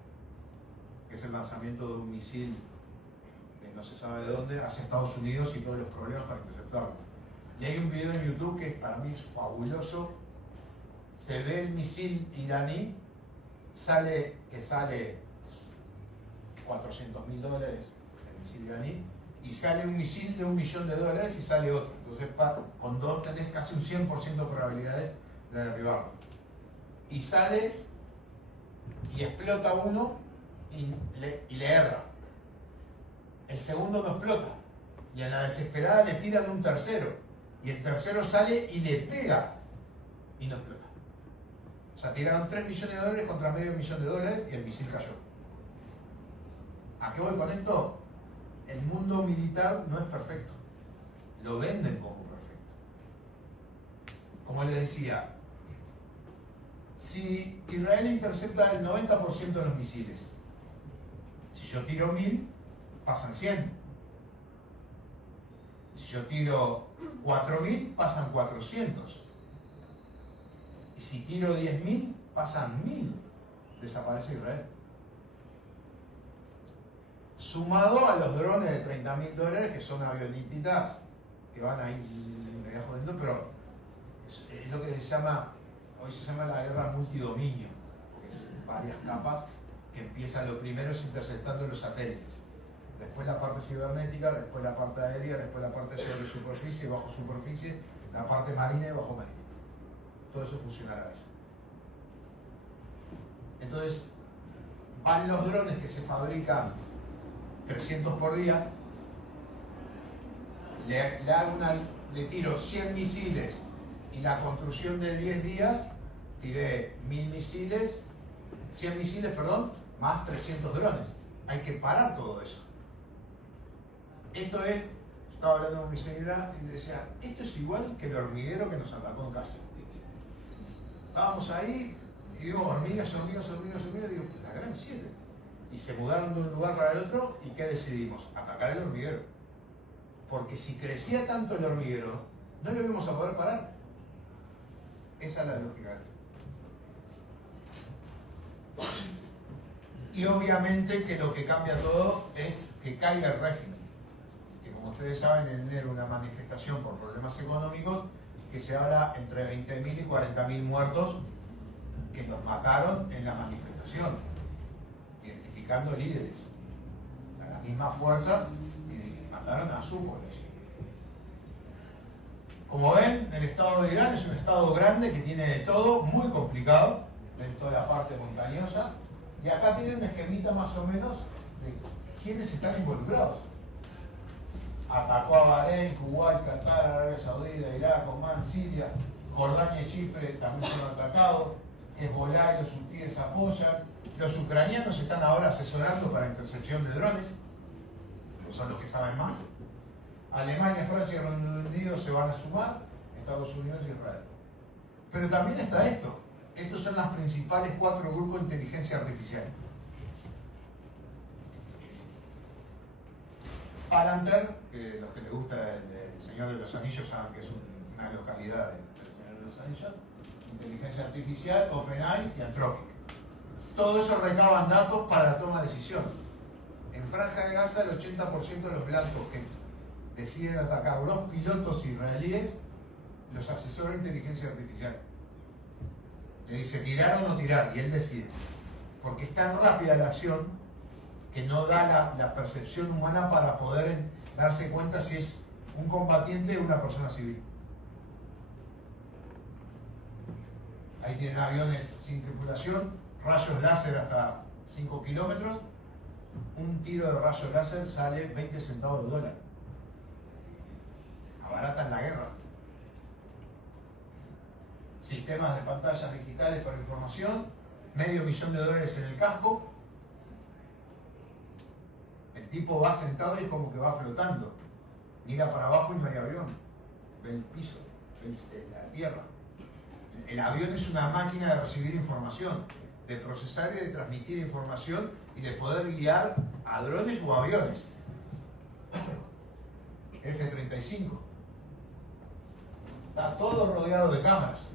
que es el lanzamiento de un misil que no se sabe de dónde hacia Estados Unidos y todos los problemas para interceptarlo. Y hay un video en YouTube que para mí es fabuloso. Se ve el misil iraní, sale $400.000 el misil iraní, y sale un misil de $1 millón y sale otro. Entonces con dos tenés casi un 100% de probabilidades de derribarlo. Y sale y explota uno y le erra. El segundo no explota. Y en la desesperada le tiran un tercero. Y el tercero sale y le pega y no explota. O sea, tiraron $3 millones contra $500 000 y el misil cayó. ¿A qué voy con esto? El mundo militar no es perfecto. Lo venden como perfecto. Como les decía, si Israel intercepta el 90% de los misiles, si yo tiro 1000, pasan 100. Si yo tiro 4000, pasan 400. Y si tiro 10.000, pasan 1000. Desaparece Israel. Sumado a los drones de $30.000, que son avionitas que van ahí jodiendo, pero es lo que se llama, hoy se llama la guerra multidominio, porque es varias capas, que empieza lo primero es interceptando los satélites. Después la parte cibernética, después la parte aérea, después la parte sobre superficie, bajo superficie, la parte marina y bajo marina. Todo eso funciona a la vez. Entonces, van los drones que se fabrican 300 por día, le tiro 100 misiles y la construcción de 10 días, tiré 1000 misiles, 100 misiles, perdón, más 300 drones. Hay que parar todo eso. Esto es, estaba hablando con mi señora y le decía, esto es igual que el hormiguero que nos atacó en casa. Estábamos ahí y digo, hormigas, digo, la gran 7. Y se mudaron de un lugar para el otro y ¿qué decidimos? Atacar el hormiguero. Porque si crecía tanto el hormiguero, no lo íbamos a poder parar. Esa es la lógica de esto. Y obviamente que lo que cambia todo es que caiga el régimen. Que como ustedes saben, en enero una manifestación por problemas económicos, que se habla entre 20.000 y 40.000 muertos que los mataron en la manifestación, identificando líderes. O sea, las mismas fuerzas mataron a su población. Como ven, el estado de Irán es un estado grande que tiene de todo, muy complicado, ven toda la parte montañosa, y acá tienen un esquemita más o menos de quiénes están involucrados. atacó a Bahrein, Kuwait, Qatar, Arabia Saudita, Irak, Omán, Siria, Jordania y Chipre también fueron atacados. Hezbolá y los hutíes apoyan. Los ucranianos están ahora asesorando para intercepción de drones, pues son los que saben más. Alemania, Francia y Reino Unido se van a sumar, Estados Unidos y Israel. Pero también está esto. Estos son los principales 4 grupos de inteligencia artificial. Palantir, que los que les gusta el Señor de los Anillos saben que es una localidad del Señor de los Anillos. Inteligencia artificial, OpenAI y Anthropic. Todo eso recaban datos para la toma de decisión. En Franja de Gaza, el 80% de los blancos que deciden atacar los pilotos israelíes los asesora de inteligencia artificial. Le dice tirar o no tirar y él decide. Porque es tan rápida la acción que no da la percepción humana para poder darse cuenta si es un combatiente o una persona civil. Ahí tienen aviones sin tripulación, rayos láser hasta 5 kilómetros. Un tiro de rayo láser sale 20 centavos de dólar. Abaratan la guerra. Sistemas de pantallas digitales para información, $500,000 en el casco. El tipo va sentado y es como que va flotando. Mira para abajo y no hay avión. Ve el piso, ve la tierra. El avión es una máquina de recibir información, de procesar y de transmitir información y de poder guiar a drones o aviones. F-35. Está todo rodeado de cámaras.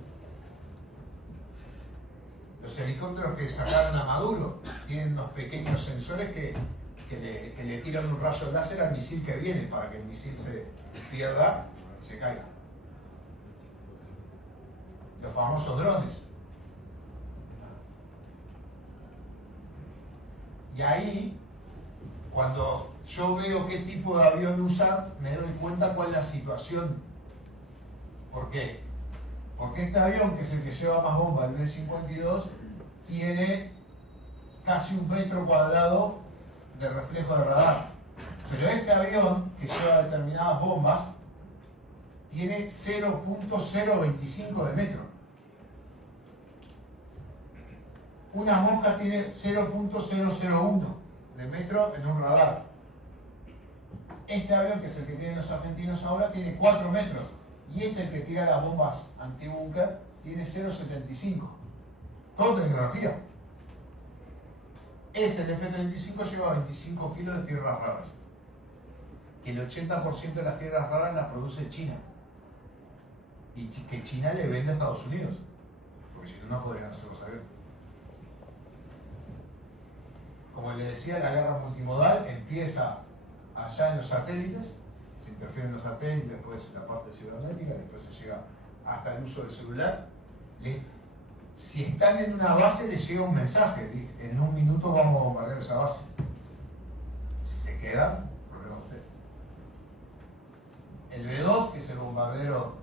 Los helicópteros que sacaron a Maduro tienen unos pequeños sensores que le tiran un rayo láser al misil que viene para que el misil se pierda y se caiga. Los famosos drones. Y ahí, cuando yo veo qué tipo de avión usar, me doy cuenta cuál es la situación. ¿Por qué? Porque este avión, que es el que lleva más bomba, el B-52, tiene casi 1 metro cuadrado de reflejo de radar. Pero este avión, que lleva determinadas bombas, tiene 0.025 de metro. Una mosca tiene 0.001 de metro en un radar. Este avión, que es el que tienen los argentinos ahora, tiene 4 metros. Y este, el que tira las bombas antibúnker, tiene 0.75. Todo tecnología. El F-35 lleva 25 kilos de tierras raras. Que el 80% de las tierras raras las produce China. Y que China le vende a Estados Unidos. Porque si no, no podrían hacer los aviones. Como le decía, la guerra multimodal empieza allá en los satélites, se interfieren los satélites, después la parte cibernética, después se llega hasta el uso del celular. Si están en una base, les llega un mensaje: en 1 minuto vamos a bombardear esa base. Si se quedan, problema usted. El B-2, que es el bombardero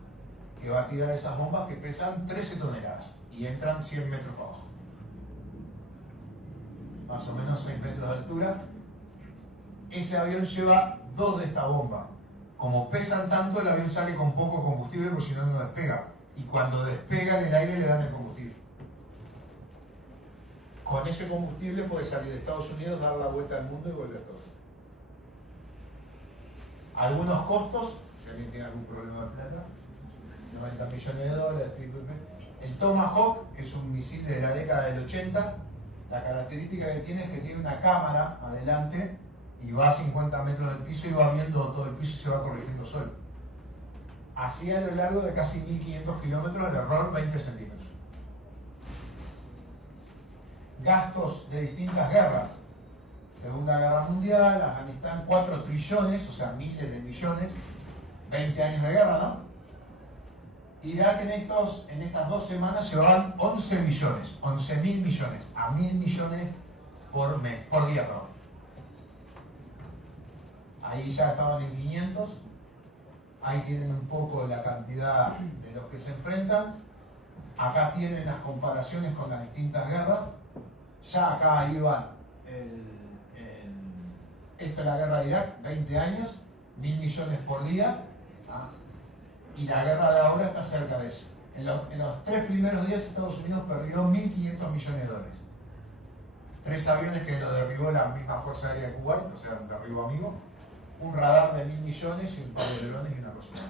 que va a tirar esas bombas que pesan 13 toneladas y entran 100 metros para abajo. Más o menos 6 metros de altura. Ese avión lleva 2 de esta bomba. Como pesan tanto, el avión sale con poco combustible porque si no, no despega. Y cuando despega en el aire le dan el combustible. Con ese combustible puede salir de Estados Unidos, dar la vuelta al mundo y volver todo. Algunos costos, si alguien tiene algún problema de plata, $90 millones, el Tomahawk, que es un misil de la década del 80, la característica que tiene es que tiene una cámara adelante y va a 50 metros del piso y va viendo todo el piso y se va corrigiendo solo. Así a lo largo de casi 1500 kilómetros, el error 20 centímetros. Gastos de distintas guerras. Segunda Guerra Mundial, Afganistán, 4 trillones, o sea, miles de millones, 20 años de guerra, ¿no? Irak en estas 2 semanas llevaban 11 millones, 11.000 millones, a 1.000 millones por día, perdón. Ahí ya estaban en 500, ahí tienen un poco la cantidad de los que se enfrentan. Acá tienen las comparaciones con las distintas guerras. Ya acá iban, esto es la guerra de Irak, 20 años, 1.000 millones por día, y la guerra de ahora está cerca de eso. En los 3 primeros días Estados Unidos perdió 1.500 millones de dólares. 3 aviones que lo derribó la misma Fuerza Aérea de Kuwait, o sea, un derribo amigo, un radar de 1.000 millones y un par de drones y una cocina.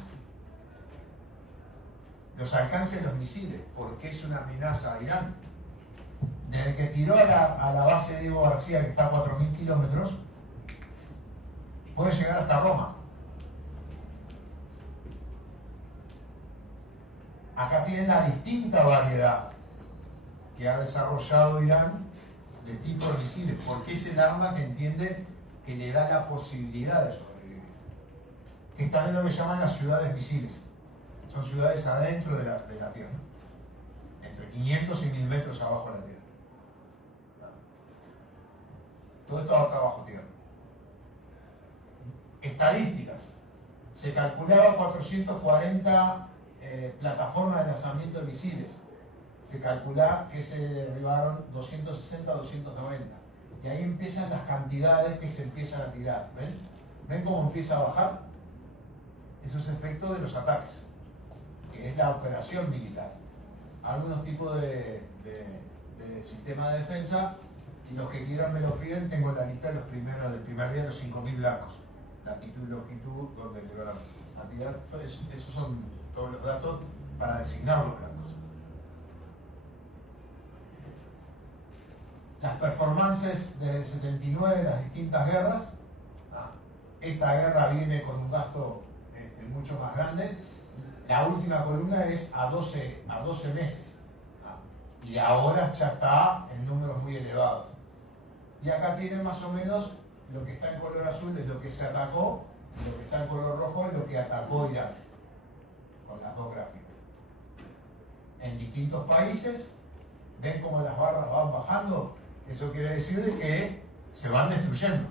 Los alcances de los misiles, porque es una amenaza a Irán. Desde que tiró a la base Diego García, que está a 4.000 kilómetros, puede llegar hasta Roma. Acá tienen la distinta variedad que ha desarrollado Irán de tipo de misiles, porque es el arma que entiende que le da la posibilidad de sobrevivir. Que están en lo que llaman las ciudades misiles. Son ciudades adentro de la Tierra, entre 500 y 1.000 metros abajo de la Tierra. Todo esto acá bajo tierra. Estadísticas. Se calculaba 440 plataformas de lanzamiento de misiles. Se calcula que se derribaron 260 a 290. Y ahí empiezan las cantidades que se empiezan a tirar. ¿Ven? ¿Ven cómo empieza a bajar? Eso es efecto de los ataques, que es la operación militar. Algunos tipos de sistema de defensa, y los que quieran me lo piden, tengo la lista de los primeros del primer día, los 5.000 blancos. Latitud y longitud, donde le van a tirar. Esos son todos los datos para designar los blancos. Las performances desde el 79 de las distintas guerras. Esta guerra viene con un gasto mucho más grande. La última columna es a 12 meses. Y ahora ya está en números muy elevados. Y acá tienen más o menos lo que está en color azul es lo que se atacó, y lo que está en color rojo es lo que atacó Irán, con las dos gráficas. En distintos países, ven cómo las barras van bajando, eso quiere decir de que se van destruyendo.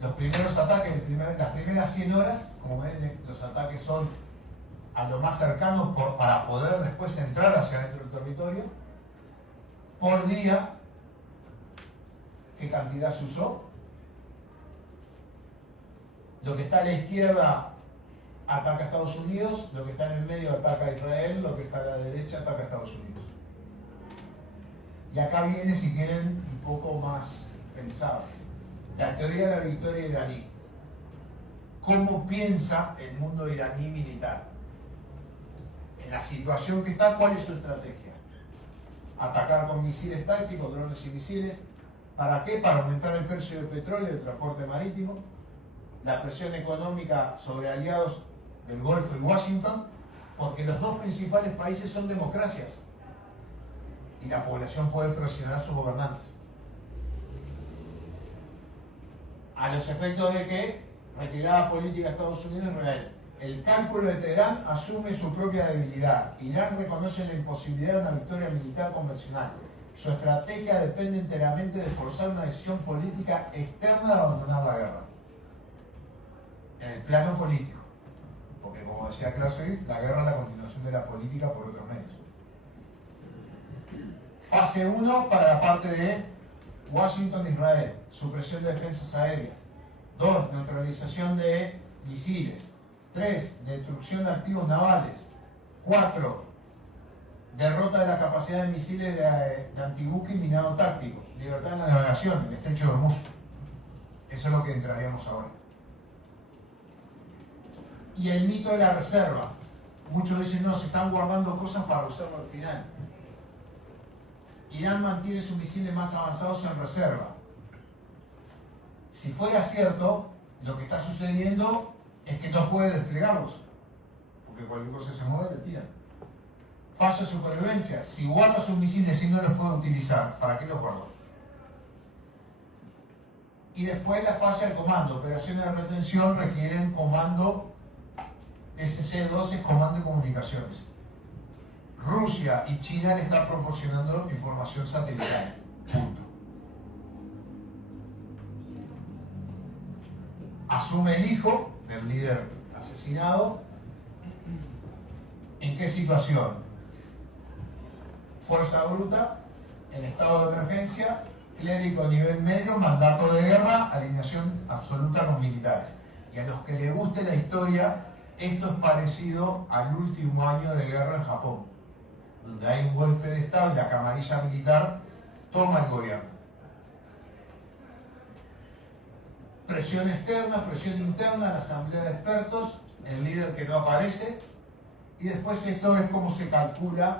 Los primeros ataques, las primeras 100 horas, como ven, los ataques son a lo más cercano para poder después entrar hacia dentro del territorio. Por día, ¿qué cantidad se usó? Lo que está a la izquierda ataca a Estados Unidos, lo que está en el medio ataca a Israel, lo que está a la derecha ataca a Estados Unidos. Y acá viene, si quieren, un poco más pensado. La teoría de la victoria iraní. ¿Cómo piensa el mundo iraní militar? En la situación que está, ¿cuál es su estrategia? Atacar con misiles tácticos, drones y misiles. ¿Para qué? Para aumentar el precio del petróleo y el transporte marítimo, la presión económica sobre aliados del Golfo y Washington, porque los dos principales países son democracias y la población puede presionar a sus gobernantes. A los efectos de que retirada política de Estados Unidos y Israel. El cálculo de Teherán asume su propia debilidad. Irán reconoce la imposibilidad de una victoria militar convencional. Su estrategia depende enteramente de forzar una decisión política externa de abandonar la guerra. En el plano político. Porque como decía Clausewitz, la guerra es la continuación de la política por otros medios. Fase 1 para la parte de Washington-Israel. Supresión de defensas aéreas. 2. Neutralización de misiles. 3. Destrucción de activos navales. 4. Derrota de la capacidad de misiles de antibuque y minado táctico. Libertad en la navegación, el estrecho de Hormuz. Eso es lo que entraríamos ahora. Y el mito de la reserva. Muchos dicen, no, se están guardando cosas para usarlo al final. Irán mantiene sus misiles más avanzados en reserva. Si fuera cierto, lo que está sucediendo es que no puede desplegarlos. Porque cualquier cosa se mueve, le tiran. Fase de supervivencia. Si guarda sus misiles y no los puede utilizar, ¿para qué los guardó? Y después la fase del comando. Operaciones de retención requieren comando SC-12, comando de comunicaciones. Rusia y China le están proporcionando información satelital. Punto. Asume el hijo del líder asesinado. ¿En qué situación? Fuerza bruta, en estado de emergencia, clérigo nivel medio, mandato de guerra, alineación absoluta con militares. Y a los que les guste la historia, esto es parecido al último año de guerra en Japón, donde hay un golpe de estado y la camarilla militar toma el gobierno. Presión externa, presión interna, la asamblea de expertos, el líder que no aparece, y después esto es cómo se calcula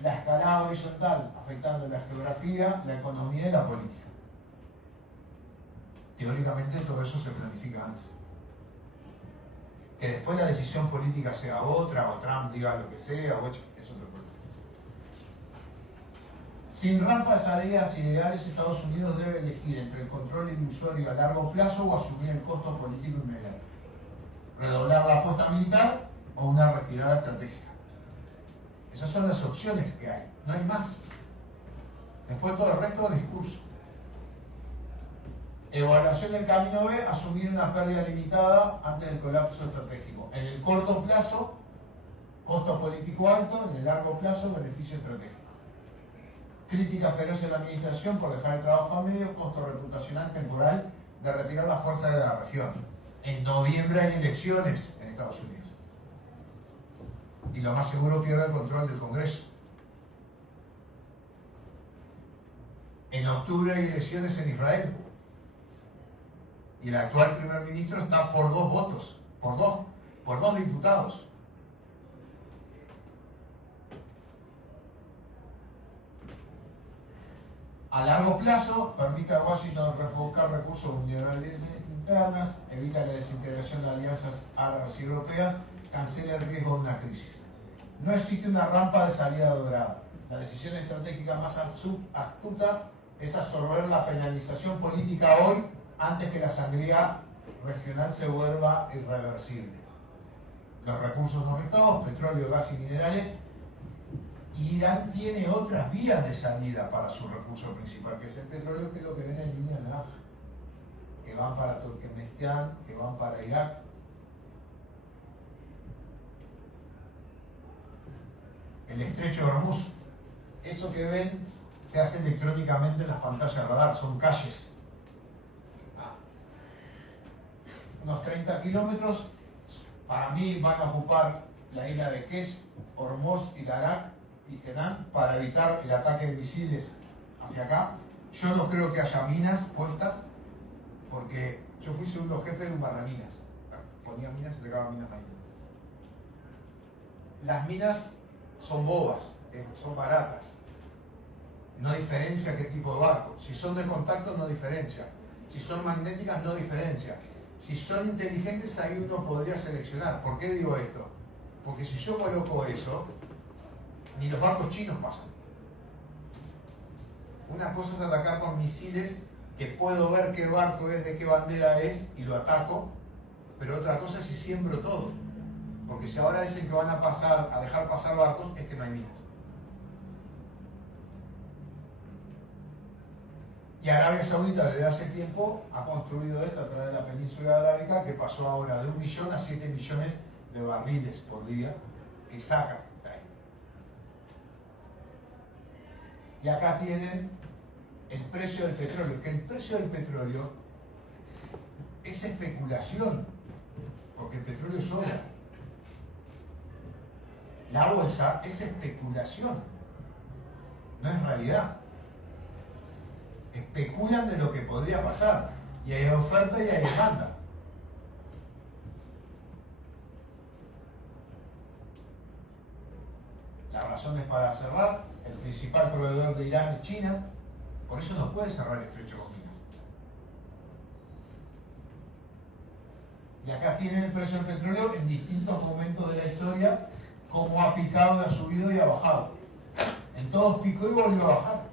la escalada horizontal, afectando la geografía, la economía y la política. Teóricamente todo eso se planifica antes. Que después la decisión política sea otra, o Trump diga lo que sea, o es otro problema. Sin rampas salidas ideales, Estados Unidos debe elegir entre el control ilusorio a largo plazo o asumir el costo político inmediato. Redoblar la apuesta militar o una retirada estratégica. Esas son las opciones que hay, no hay más. Después todo el resto del discurso. Evaluación del camino B, asumir una pérdida limitada antes del colapso estratégico. En el corto plazo, costo político alto, en el largo plazo, beneficio estratégico. Crítica feroz de la administración por dejar el trabajo a medio, costo reputacional temporal de retirar las fuerzas de la región. En noviembre hay elecciones en Estados Unidos. Y lo más seguro pierde el control del Congreso. En octubre hay elecciones en Israel. Y el actual primer ministro está por 2 votos, por dos diputados. A largo plazo, permite a Washington refocar recursos unilaterales internas, evita la desintegración de alianzas árabes y europeas, cancela el riesgo de una crisis. No existe una rampa de salida dorada. La decisión estratégica más astuta es absorber la penalización política hoy antes que la sangría regional se vuelva irreversible. Los recursos no restados, petróleo, gas y minerales. Irán tiene otras vías de salida para su recurso principal, que es el petróleo, que es lo que ven en línea naranja, que van para Turkmenistán, que van para Irak. El estrecho de Hormuz, eso que ven se hace electrónicamente en las pantallas radar, son calles. Unos 30 kilómetros, para mí van a ocupar la isla de Kesh, Hormuz y Darak y Henan para evitar el ataque de misiles hacia acá. Yo no creo que haya minas puestas, porque yo fui segundo jefe de un barraminas. Ponía minas y sacaba minas ahí. Las minas son bobas, son baratas. No diferencia qué tipo de barco. Si son de contacto, no diferencia. Si son magnéticas, no diferencia. Si son inteligentes, ahí uno podría seleccionar. ¿Por qué digo esto? Porque si yo coloco eso, ni los barcos chinos pasan. Una cosa es atacar con misiles, que puedo ver qué barco es, de qué bandera es, y lo ataco. Pero otra cosa es si siembro todo. Porque si ahora dicen que van a dejar pasar barcos, es que no hay minas. Y Arabia Saudita desde hace tiempo ha construido esto a través de la península arábica, que pasó ahora de 1 millón a 7 millones de barriles por día que sacan de ahí. Y acá tienen el precio del petróleo, que el precio del petróleo es especulación, porque el petróleo sobra. La bolsa es especulación, no es realidad. Especulan de lo que podría pasar, y hay oferta y hay demanda. Las razones para cerrar: el principal proveedor de Irán es China, por eso no puede cerrar el estrecho con minas. Y acá tienen el precio del petróleo en distintos momentos de la historia, cómo ha picado, ha subido y ha bajado. En todos picó y volvió a bajar.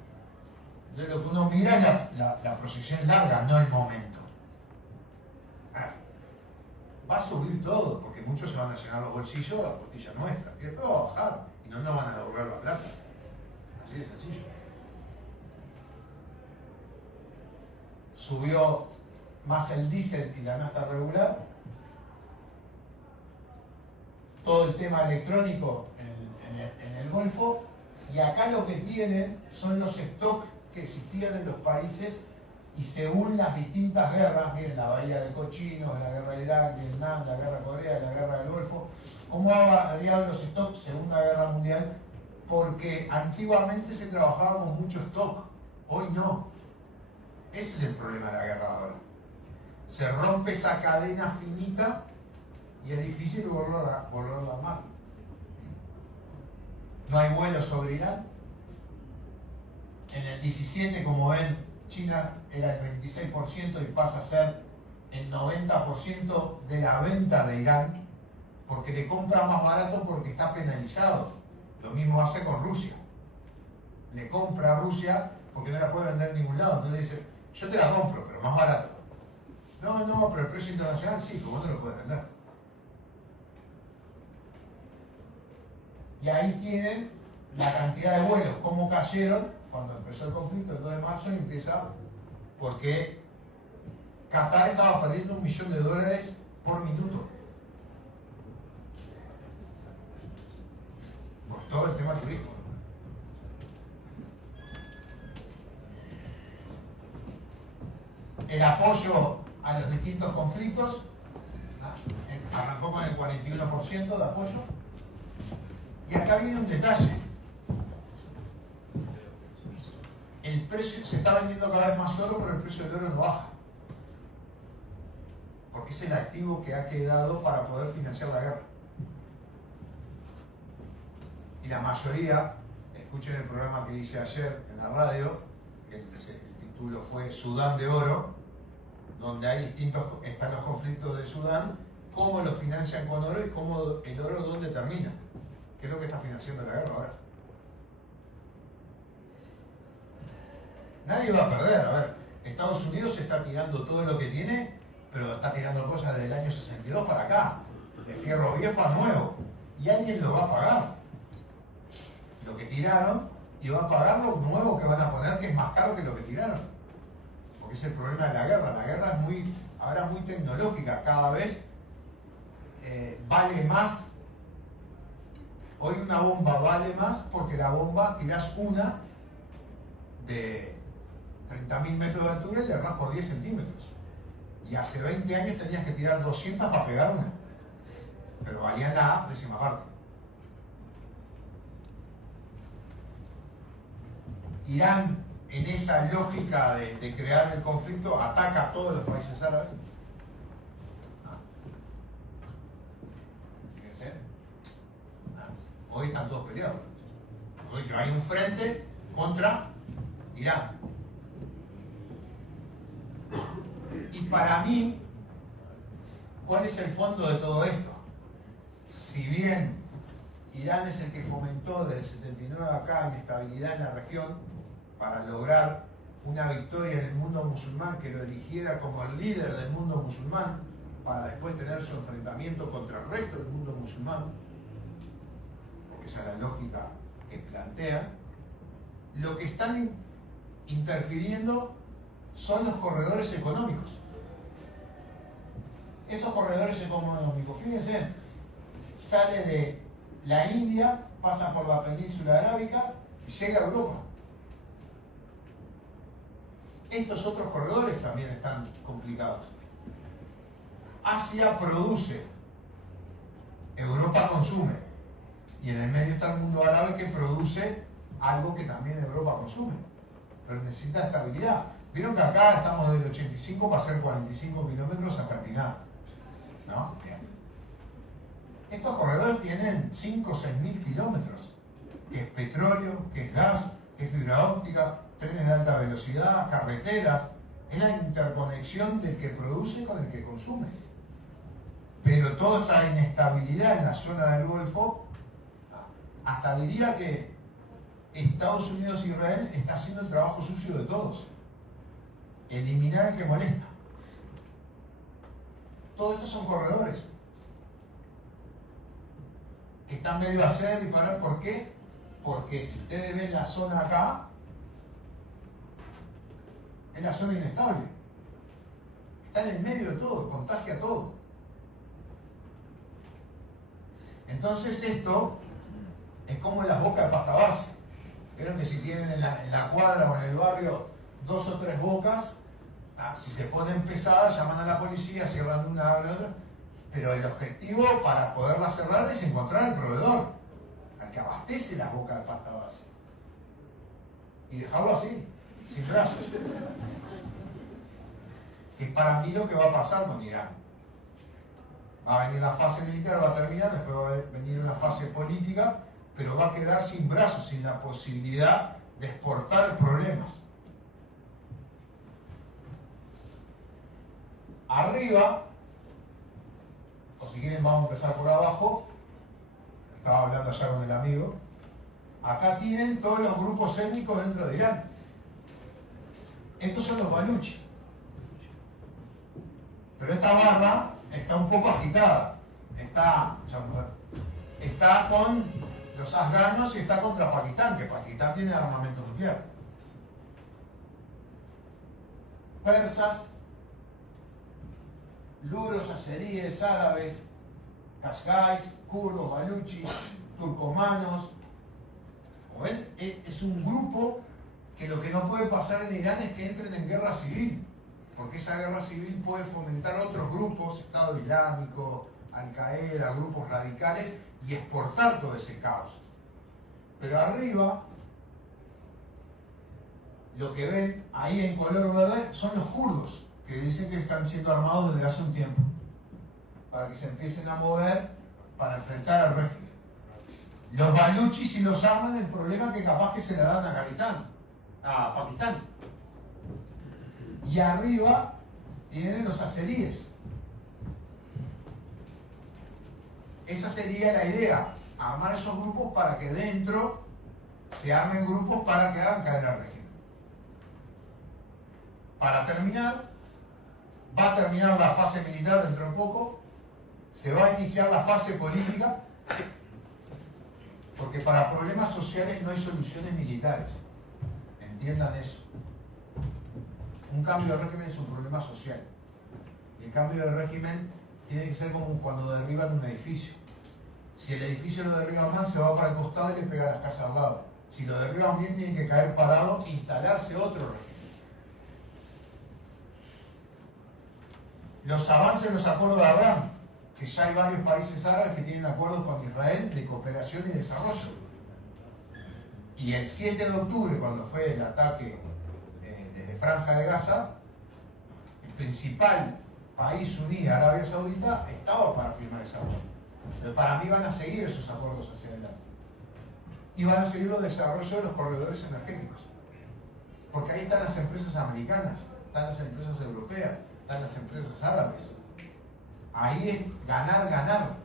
Entonces lo que uno mira es la proyección larga, no el momento. Va a subir todo, porque muchos se van a llenar los bolsillos, las costillas nuestras, y después va a bajar, y no nos van a devolver la plata. Así de sencillo. Subió más el diésel y la nafta regular. Todo el tema electrónico en el Golfo. Y acá lo que tienen son los stocks que existían en los países y según las distintas guerras, miren la Bahía de Cochinos, la guerra de Irak, Vietnam, la guerra de Corea, la guerra del Golfo, cómo variaban los stocks, Segunda Guerra Mundial, porque antiguamente se trabajaba con mucho stock, hoy no. Ese es el problema de la guerra ahora. Se rompe esa cadena finita y es difícil volverla a armar. No hay vuelos sobre Irán. En el 17, como ven, China era el 26% y pasa a ser el 90% de la venta de Irán, porque le compra más barato porque está penalizado. Lo mismo hace con Rusia. Le compra a Rusia porque no la puede vender en ningún lado. Entonces dice, yo te la compro, pero más barato. No, pero el precio internacional sí, pero vos no lo puedes vender. Y ahí tienen la cantidad de vuelos, cómo cayeron cuando empezó el conflicto el 2 de marzo y empieza porque Qatar estaba perdiendo $1 millón por minuto. Por todo el tema turístico. El apoyo a los distintos conflictos arrancó con el 41% de apoyo. Y acá viene un detalle. El precio se está vendiendo cada vez más oro, pero el precio del oro no baja. Porque es el activo que ha quedado para poder financiar la guerra. Y la mayoría, escuchen el programa que hice ayer en la radio, que el título fue Sudán de Oro, donde hay están los conflictos de Sudán, cómo lo financian con oro y cómo el oro dónde termina. ¿Qué es lo que está financiando la guerra ahora? Nadie va a perder. A ver, Estados Unidos está tirando todo lo que tiene, pero está tirando cosas del año 62 para acá, de fierro viejo a nuevo. Y alguien lo va a pagar. Lo que tiraron, y va a pagar lo nuevo que van a poner, que es más caro que lo que tiraron. Porque es el problema de la guerra. La guerra es ahora muy tecnológica, cada vez vale más. Hoy una bomba vale más porque la bomba tirás una de 30.000 metros de altura y le errás por 10 centímetros. Y hace 20 años tenías que tirar 200 para pegar una. Pero valía la décima parte. Irán, en esa lógica de crear el conflicto, ataca a todos los países árabes. Fíjense. Hoy están todos peleados. Hoy hay un frente contra Irán. Y para mí, ¿cuál es el fondo de todo esto? Si bien Irán es el que fomentó desde el 79 acá inestabilidad en la región para lograr una victoria en el mundo musulmán que lo eligiera como el líder del mundo musulmán para después tener su enfrentamiento contra el resto del mundo musulmán, porque esa es la lógica que plantea, lo que están interfiriendo son los corredores económicos. Esos corredores económicos, fíjense, sale de la India, pasa por la península arábica y llega a Europa. Estos otros corredores también están complicados. Asia produce, Europa consume, y en el medio está el mundo árabe que produce algo que también Europa consume, pero necesita estabilidad. Vieron que acá estamos del 85 para hacer 45 kilómetros hasta el final, ¿no? Bien. Estos corredores tienen 5 o 6 mil kilómetros, que es petróleo, que es gas, que es fibra óptica, trenes de alta velocidad, carreteras. Es la interconexión del que produce con el que consume. Pero toda esta inestabilidad en la zona del Golfo, hasta diría que Estados Unidos e Israel está haciendo el trabajo sucio de todos. Eliminar el que molesta. Todos estos son corredores que están medio a hacer y parar. ¿Por qué? Porque si ustedes ven la zona acá, es la zona inestable. Está en el medio de todo, contagia todo. Entonces esto es como las bocas de pasta base. Vieron que si tienen en la cuadra o en el barrio 2 o 3 bocas, si se ponen pesadas, llaman a la policía, cierran una, abren otra. Pero el objetivo para poderla cerrar es encontrar al proveedor, al que abastece las bocas de pasta base. Y dejarlo así, sin brazos. Que es para mí lo que va a pasar con Irán. Va a venir la fase militar, va a terminar, después va a venir una fase política, pero va a quedar sin brazos, sin la posibilidad de exportar problemas. Arriba, o si quieren vamos a empezar por abajo, estaba hablando allá con el amigo, acá tienen todos los grupos étnicos dentro de Irán. Estos son los baluchi. Pero esta barra está un poco agitada. Está con los afganos y está contra Pakistán, que Pakistán tiene armamento nuclear. Persas, luros, azeríes, árabes, kashgais, kurdos, baluchis, turcomanos. Como ven, es un grupo que lo que no puede pasar en Irán es que entren en guerra civil, porque esa guerra civil puede fomentar otros grupos, Estado Islámico, Al-Qaeda, grupos radicales, y exportar todo ese caos. Pero arriba, lo que ven ahí en color verde son los kurdos, que dicen que están siendo armados desde hace un tiempo, para que se empiecen a mover para enfrentar al régimen. Los baluchis, si los arman, el problema es que capaz que se la dan a Pakistán. Y arriba tienen los azeríes. Esa sería la idea, armar esos grupos para que dentro se armen grupos para que hagan caer al régimen. Para terminar, va a terminar la fase militar dentro de poco, se va a iniciar la fase política, porque para problemas sociales no hay soluciones militares. Entiendan eso. Un cambio de régimen es un problema social. Y el cambio de régimen tiene que ser como cuando derriban un edificio. Si el edificio lo derriban mal, se va para el costado y le pega a las casas al lado. Si lo derriban bien, tiene que caer parado e instalarse otro régimen. Los avances en los acuerdos de Abraham, que ya hay varios países árabes que tienen acuerdos con Israel de cooperación y desarrollo. Y el 7 de octubre, cuando fue el ataque desde Franja de Gaza, el principal país suní, Arabia Saudita, estaba para firmar ese acuerdo. Entonces, para mí van a seguir esos acuerdos hacia adelante. Y van a seguir los desarrollos de los corredores energéticos. Porque ahí están las empresas americanas, están las empresas europeas, están las empresas árabes. Ahí es ganar, ganar.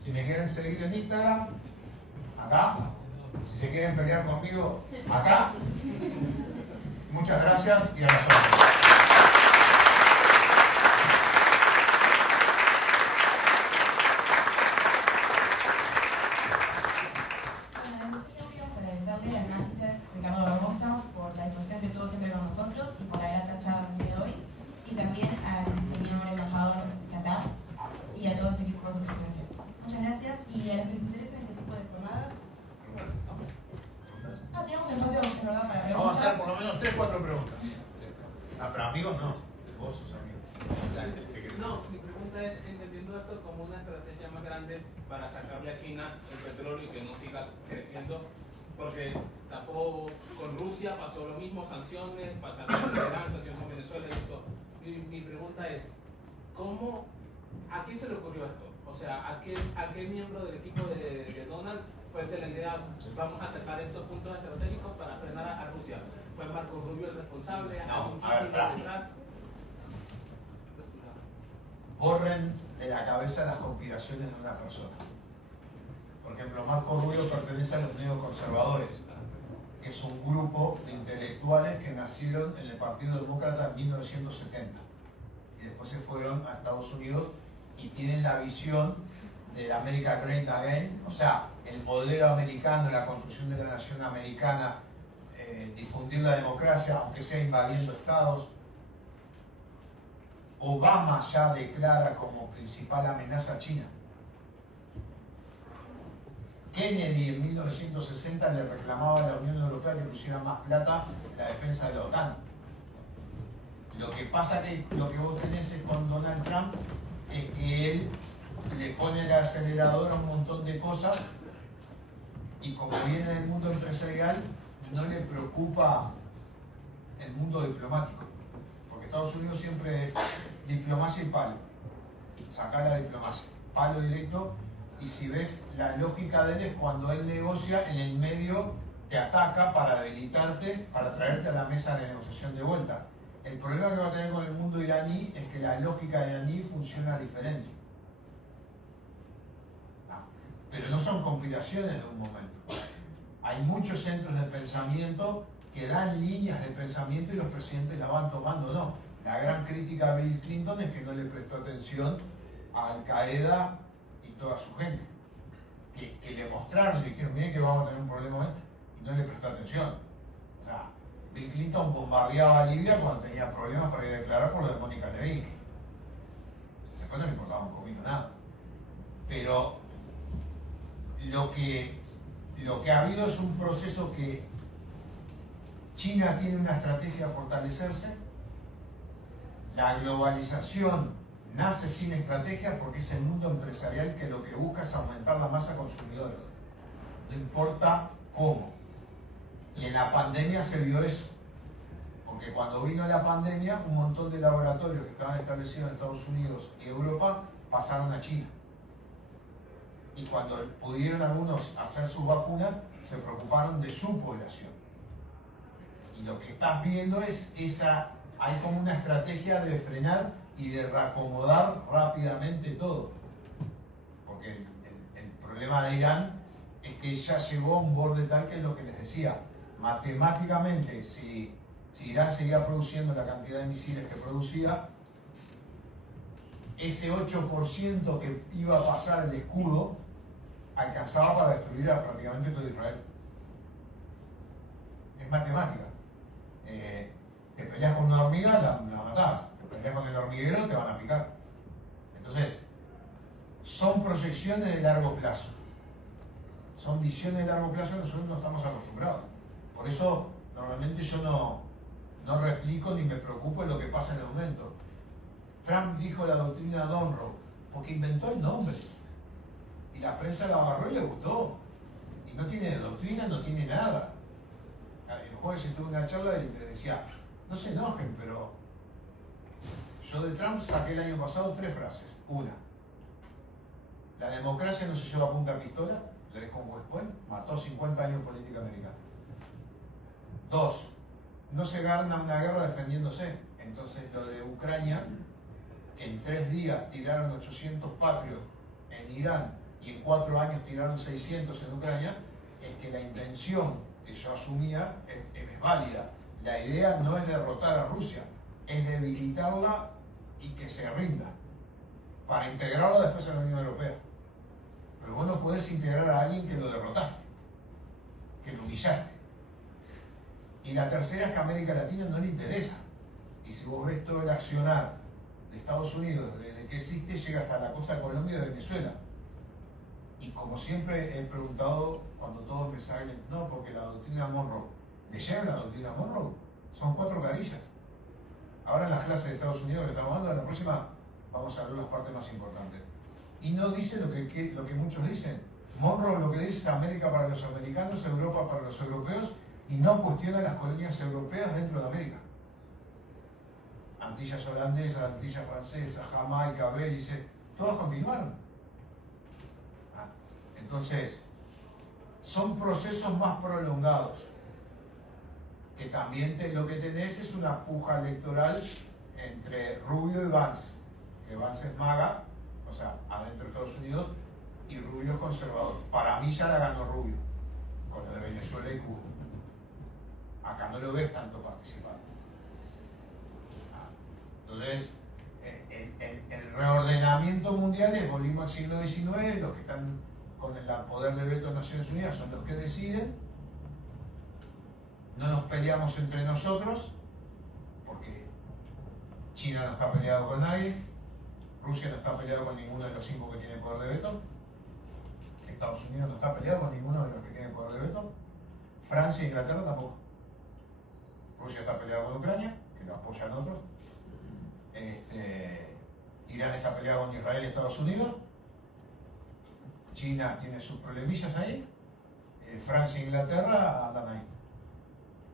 Si me quieren seguir en Instagram, acá. Si se quieren pelear conmigo, acá. Muchas gracias y a las órdenes. Agradecerle al máster Ricardo Barbosa por la disposición que tuvo siempre con nosotros y por la grata charla del día de hoy, y también al señor embajador Qatar y a todo ese equipo por su presencia. Muchas gracias, y a los que les interesa este tipo de jornadas, tenemos un espacio en verdad para preguntas. Vamos a hacer por lo menos 3 o 4 preguntas. Pero amigos no, vos sos amigos. No, mi pregunta es, entendiendo esto como una estrategia más grande para sacarle a China el petróleo y que no siga creciendo, porque tampoco con Rusia pasó lo mismo, sanciones, pasaron con Irán, sanciones con Venezuela y esto. Mi pregunta es, ¿a quién se le ocurrió esto? O sea, ¿a qué miembro del equipo de Donald fue de la idea, vamos a sacar estos puntos estratégicos para frenar a Rusia? ¿Fue Marco Rubio el responsable? No, a ver, detrás. Borren de la cabeza las conspiraciones de una persona. Por ejemplo, Marco Rubio pertenece a los neoconservadores, que es un grupo de intelectuales que nacieron en el Partido Demócrata en 1970 y después se fueron a Estados Unidos y tienen la visión de la America Great Again, o sea, el modelo americano, la construcción de la nación americana, difundir la democracia, aunque sea invadiendo estados. Obama ya declara como principal amenaza a China. Kennedy en 1960 le reclamaba a la Unión Europea que pusiera más plata en la defensa de la OTAN. Lo que pasa que lo que vos tenés es con Donald Trump es que él le pone el acelerador a un montón de cosas y como viene del mundo empresarial no le preocupa el mundo diplomático, porque Estados Unidos siempre es diplomacia y palo, sacar la diplomacia, palo directo, y si ves la lógica de él es cuando él negocia en el medio te ataca para debilitarte, para traerte a la mesa de negociación de vuelta. El problema que va a tener con el mundo iraní es que la lógica iraní funciona diferente. Pero no son conspiraciones de un momento. Hay muchos centros de pensamiento que dan líneas de pensamiento y los presidentes la van tomando, no. La gran crítica a Bill Clinton es que no le prestó atención a Al Qaeda y toda su gente. Que le mostraron y dijeron, miren que vamos a tener un problema y no le prestó atención. O sea, Bill Clinton bombardeaba a Libia cuando tenía problemas para ir a declarar por lo de Mónica Lewinsky. Después no le importaba un comino nada. Pero lo que ha habido es un proceso que China tiene una estrategia a fortalecerse. La globalización nace sin estrategia porque es el mundo empresarial que lo que busca es aumentar la masa consumidora. No importa cómo. Y en la pandemia se vio eso. Porque cuando vino la pandemia, un montón de laboratorios que estaban establecidos en Estados Unidos y Europa pasaron a China. Y cuando pudieron algunos hacer sus vacunas, se preocuparon de su población. Y lo que estás viendo es hay como una estrategia de frenar y de reacomodar rápidamente todo. Porque el problema de Irán es que ya llegó a un borde tal que es lo que les decía. Matemáticamente, si Irán seguía produciendo la cantidad de misiles que producía, ese 8% que iba a pasar el escudo alcanzaba para destruir a prácticamente todo Israel. Es matemática. Te peleas con una hormiga, la matás. Te peleas con el hormiguero, te van a picar. Entonces, son proyecciones de largo plazo. Son visiones de largo plazo que nosotros no estamos acostumbrados. Por eso, normalmente yo no replico ni me preocupo en lo que pasa en el momento. Trump dijo la doctrina Monroe porque inventó el nombre. Y la prensa la agarró y le gustó. Y no tiene doctrina, no tiene nada. El jueves estuve en una charla y le decía, no se enojen, pero yo de Trump saqué el año pasado 3 frases. Una, la democracia no se lleva a punta pistola, le dejo un West Point, mató 50 años en política americana. 2, no se gana una guerra defendiéndose. Entonces lo de Ucrania, que en 3 días tiraron 800 patrios en Irán y en 4 años tiraron 600 en Ucrania, es que la intención que yo asumía es válida. La idea no es derrotar a Rusia, es debilitarla y que se rinda, para integrarla después en la Unión Europea. Pero vos no podés integrar a alguien que lo derrotaste, que lo humillaste. Y la tercera es que a América Latina no le interesa. Y si vos ves todo el accionar de Estados Unidos, desde que existe, llega hasta la costa de Colombia y de Venezuela. Y como siempre he preguntado, cuando todos me salen, no, porque la doctrina Monroe, ¿leyeron la doctrina Monroe? Son 4 carillas. Ahora en las clases de Estados Unidos que estamos dando, en la próxima vamos a ver las partes más importantes. Y no dice lo que muchos dicen. Monroe lo que dice es América para los americanos, Europa para los europeos, y no cuestiona las colonias europeas dentro de América. Antillas holandesas, Antillas francesas, Jamaica, Belice, todas continuaron. Entonces, son procesos más prolongados, que también lo que tenés es una puja electoral entre Rubio y Vance, que Vance es MAGA, o sea, adentro de Estados Unidos, y Rubio es conservador. Para mí ya la ganó Rubio, con lo de Venezuela y Cuba. Acá no lo ves tanto participar. Entonces, el reordenamiento mundial es, volvimos al siglo XIX, los que están con el poder de veto de Naciones Unidas son los que deciden. No nos peleamos entre nosotros, porque China no está peleado con nadie, Rusia no está peleado con ninguno de los 5 que tiene poder de veto. Estados Unidos no está peleado con ninguno de los que tienen poder de veto. Francia e Inglaterra tampoco. Rusia está peleado con Ucrania, que lo apoyan otros. Irán está peleado con Israel y Estados Unidos. China tiene sus problemillas ahí. Francia e Inglaterra andan ahí.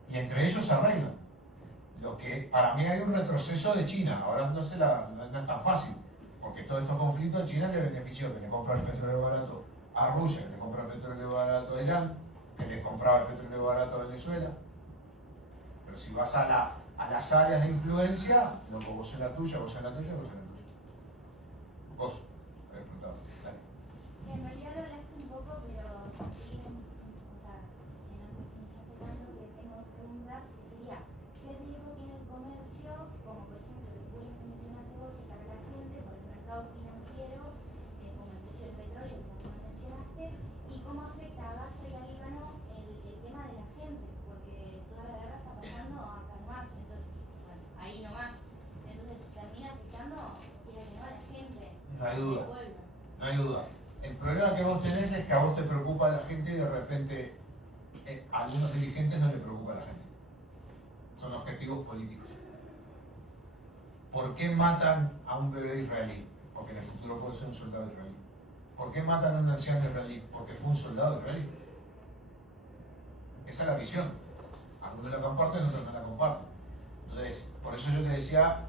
Y entre ellos se arreglan. Lo que para mí hay un retroceso de China. Ahora no es tan fácil. Porque todos estos conflictos a China le benefició, que le compra el petróleo barato a Rusia, que le compra el petróleo barato a Irán, que le compraba el petróleo barato a Venezuela. Pero si vas a las áreas de influencia, loco, vos en la tuya, vos en la tuya, vos en la tuya. Vos, habéis preguntado. Dale. En realidad lo hablaste un poco, pero sí, o sea, me pensaste tanto que tengo dos preguntas, que sería, ¿qué riesgo tiene el comercio, como por ejemplo lo que vos mencionaste vos, y para la gente, por el mercado financiero, como el precio del petróleo, como mencionaste, y cómo afecta a Gaza y a Líbano el tema de la gente, porque toda la guerra está pasando acá nomás, entonces, bueno, ahí nomás, entonces termina afectando, quiere que no, a la gente, No hay duda. del pueblo. No hay duda. El problema que vos tenés es que a vos te preocupa la gente y de repente a algunos dirigentes no le preocupa a la gente. Son objetivos políticos. ¿Por qué matan a un bebé israelí? Porque en el futuro puede ser un soldado israelí. ¿Por qué matan a un anciano israelí? Porque fue un soldado israelí. Esa es la visión. Algunos la comparten, otros no la comparten. Entonces, por eso yo te decía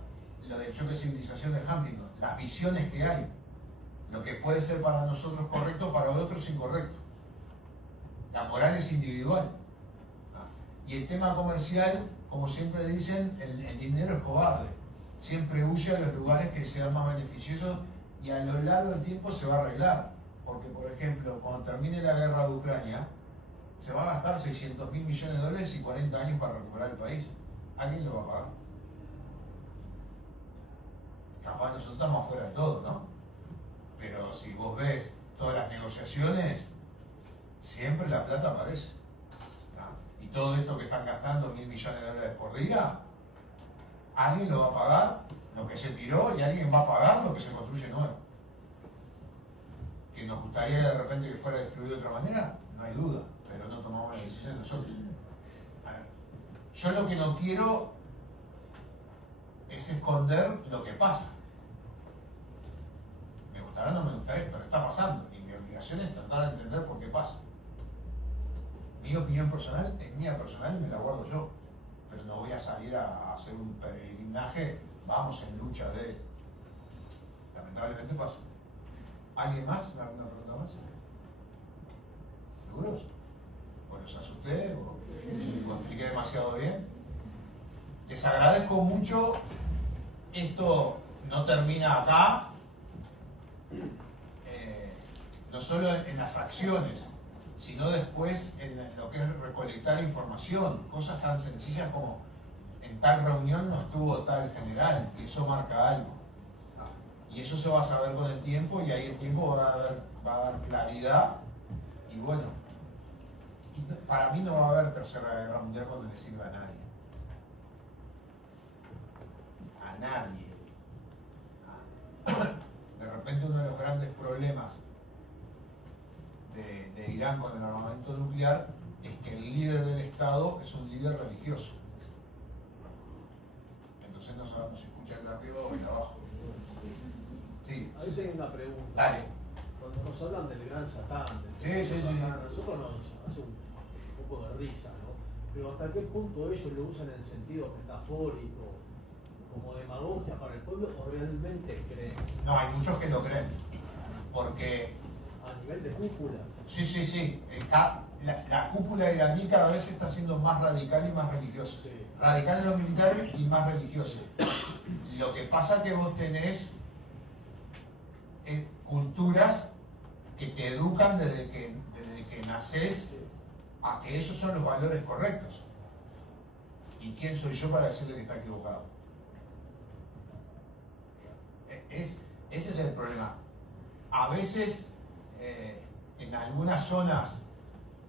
lo del choque de civilización de Huntington. Las visiones que hay. Lo que puede ser para nosotros correcto, para otros incorrecto. La moral es individual. Y el tema comercial, como siempre dicen, el dinero es cobarde. Siempre huye a los lugares que sean más beneficiosos y a lo largo del tiempo se va a arreglar. Porque, por ejemplo, cuando termine la guerra de Ucrania, se va a gastar 600.000 millones de dólares y 40 años para recuperar el país. ¿Alguien lo va a pagar? Capaz nosotros estamos afuera de todo, ¿no? Pero si vos ves todas las negociaciones, siempre la plata aparece. ¿No? Y todo esto que están gastando 1.000 millones de dólares por día, alguien lo va a pagar, lo que se tiró, y alguien va a pagar lo que se construye nuevo. ¿Que nos gustaría de repente que fuera destruido de otra manera? No hay duda, pero no tomamos la decisión nosotros. A ver, yo lo que no quiero es esconder lo que pasa. Me gustará o no me gustará, pero está pasando. Y mi obligación es tratar de entender por qué pasa. Mi opinión personal es mía personal y me la guardo yo. Pero no voy a salir a hacer un peregrinaje, vamos en lucha de... Lamentablemente pasa. ¿Alguien más? ¿Una pregunta más? ¿Seguros? Bueno, os asusté o lo expliqué demasiado bien. Les agradezco mucho. Esto no termina acá. No solo en las acciones, sino después en lo que es recolectar información, cosas tan sencillas como en tal reunión no estuvo tal general, y eso marca algo. Y eso se va a saber con el tiempo, y ahí el tiempo va a dar claridad, y bueno, para mí no va a haber tercera guerra mundial cuando le sirva a nadie. A nadie. De repente uno de los grandes problemas de Irán con el armamento nuclear es que el líder del Estado es un líder religioso. Entonces no sabemos si escucha el de arriba o el de abajo. Sí. A veces hay una pregunta. Dale. Cuando nos hablan del gran Satán, Sí. a nosotros nos hace un poco de risa, ¿no? Pero hasta qué punto ellos lo usan en el sentido metafórico, como demagogia para el pueblo, o realmente creen. No, hay muchos que lo creen. Porque A nivel de cúpulas. sí. La cúpula iraní cada vez está siendo más radical y más religiosa. Sí. Radical en lo militar y más religiosa. Lo que pasa es que vos tenés culturas que te educan desde que nacés a que esos son los valores correctos. ¿Y quién soy yo para decirle que está equivocado? Ese es el problema. A veces en algunas zonas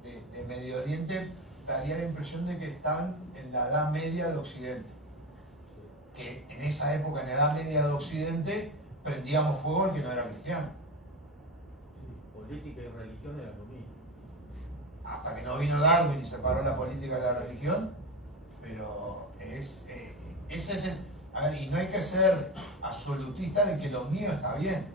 de Medio Oriente daría la impresión de que están en la Edad Media de Occidente. Que en esa época, en la Edad Media de Occidente, prendíamos fuego al que no era cristiano. Sí, por política y religión era lo mismo. Hasta que no vino Darwin y separó la política de la religión, pero ese es el... A ver, y no hay que ser absolutista de que lo mío está bien.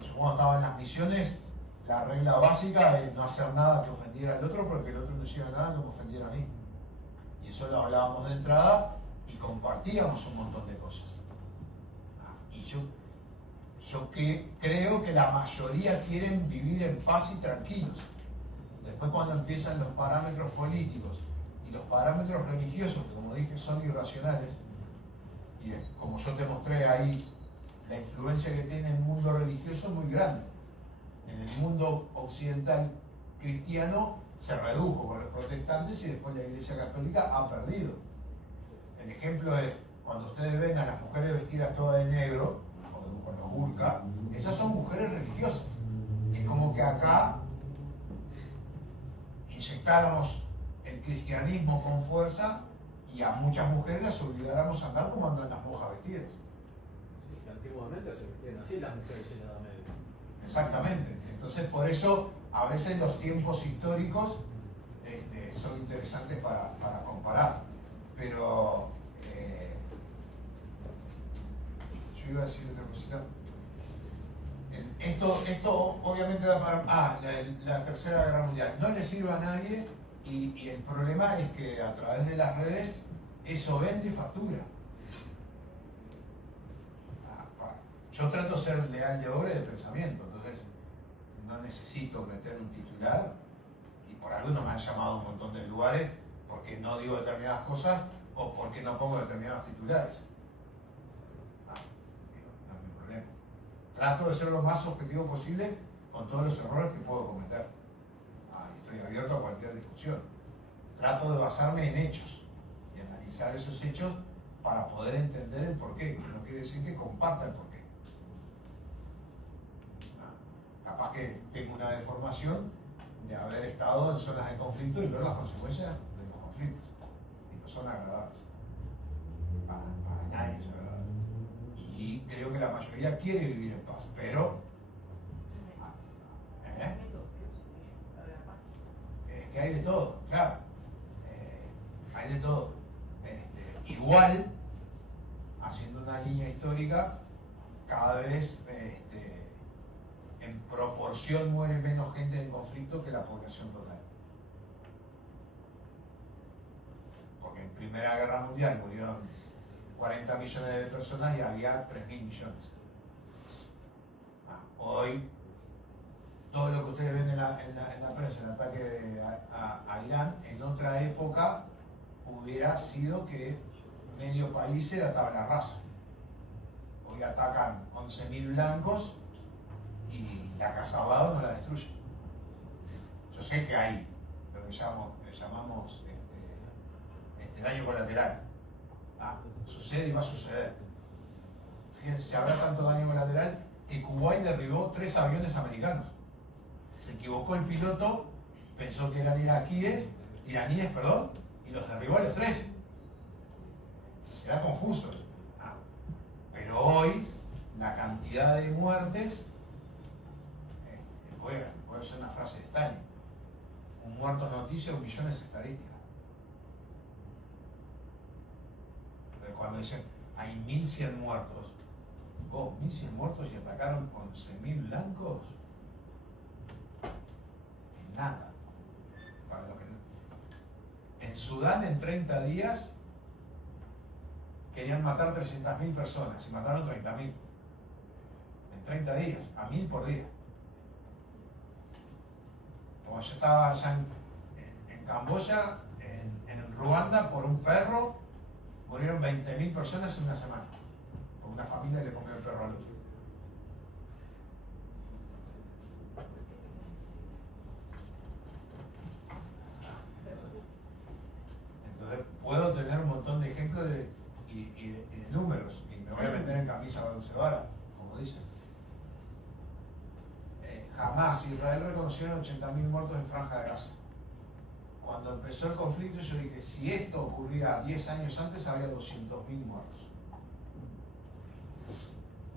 Yo cuando estaba en las misiones, la regla básica es no hacer nada que ofendiera al otro, porque el otro no hiciera nada que me ofendiera a mí. Y eso lo hablábamos de entrada y compartíamos un montón de cosas. Y yo creo que la mayoría quieren vivir en paz y tranquilos. Después cuando empiezan los parámetros políticos y los parámetros religiosos, que como dije son irracionales, y como yo te mostré ahí, la influencia que tiene el mundo religioso es muy grande. En el mundo occidental cristiano se redujo con los protestantes y después la Iglesia Católica ha perdido. El ejemplo es, cuando ustedes ven a las mujeres vestidas todas de negro, con los burka, esas son mujeres religiosas. Es como que acá inyectáramos el cristianismo con fuerza y a muchas mujeres las obligáramos a andar como andan las monjas vestidas. Sí, que antiguamente se vestían así las mujeres en la Edad Media. Exactamente. Entonces, por eso, a veces los tiempos históricos son interesantes para comparar. Pero yo iba a decir otra cosita. Esto obviamente da para... la Tercera Guerra Mundial. No le sirve a nadie y el problema es que a través de las redes eso vende y factura. Yo trato de ser leal de obra y de pensamiento, entonces no necesito meter un titular y por algunos me han llamado a un montón de lugares porque no digo determinadas cosas o porque no pongo determinados titulares. No es mi problema. Trato de ser lo más objetivo posible con todos los errores que puedo cometer. Estoy abierto a cualquier discusión. Trato de basarme en hechos y analizar esos hechos para poder entender el porqué, que no quiere decir que comparta el porqué. Capaz que tengo una deformación de haber estado en zonas de conflicto y ver las consecuencias de los conflictos. Y no son agradables. Para nadie es agradable. Y creo que la mayoría quiere vivir en paz, pero... Es que hay de todo, claro. Hay de todo. Igual, haciendo una línea histórica, cada vez en proporción muere menos gente en conflicto que la población total. Porque en Primera Guerra Mundial murieron 40 millones de personas y había 3.000 millones. Hoy, todo lo que ustedes ven en la prensa, el ataque a Irán, en otra época hubiera sido que medio país era tabla rasa. Hoy atacan 11.000 blancos y la Casa Abado no la destruye. Yo sé que hay lo que llamamos daño colateral. Sucede y va a suceder. Fíjense, habrá tanto daño colateral que Kuwait derribó 3 aviones americanos. Se equivocó el piloto, pensó que eran iraníes, y los derribó a los 3. Será confuso. Pero hoy, la cantidad de muertes, voy a hacer una frase de Stalin: un muerto es noticia, 1 millón es estadística. Entonces, cuando dicen hay 1.100 muertos, 1.100 muertos y atacaron 11.000 blancos, es nada. Para lo que no. En Sudán, en 30 días, querían matar 300.000 personas y mataron 30.000. En 30 días, a 1.000 por día. Como yo estaba allá en Camboya, en Ruanda, por un perro, murieron 20.000 personas en una semana. Porque una familia le comió el perro al otro. Entonces, puedo tener un montón de ejemplos y de números, y me voy a meter en camisa de 11 varas, como dicen. Jamás Israel reconocieron 80.000 muertos en Franja de Gaza. Cuando empezó el conflicto, yo dije, si esto ocurría 10 años antes, había 200.000 muertos.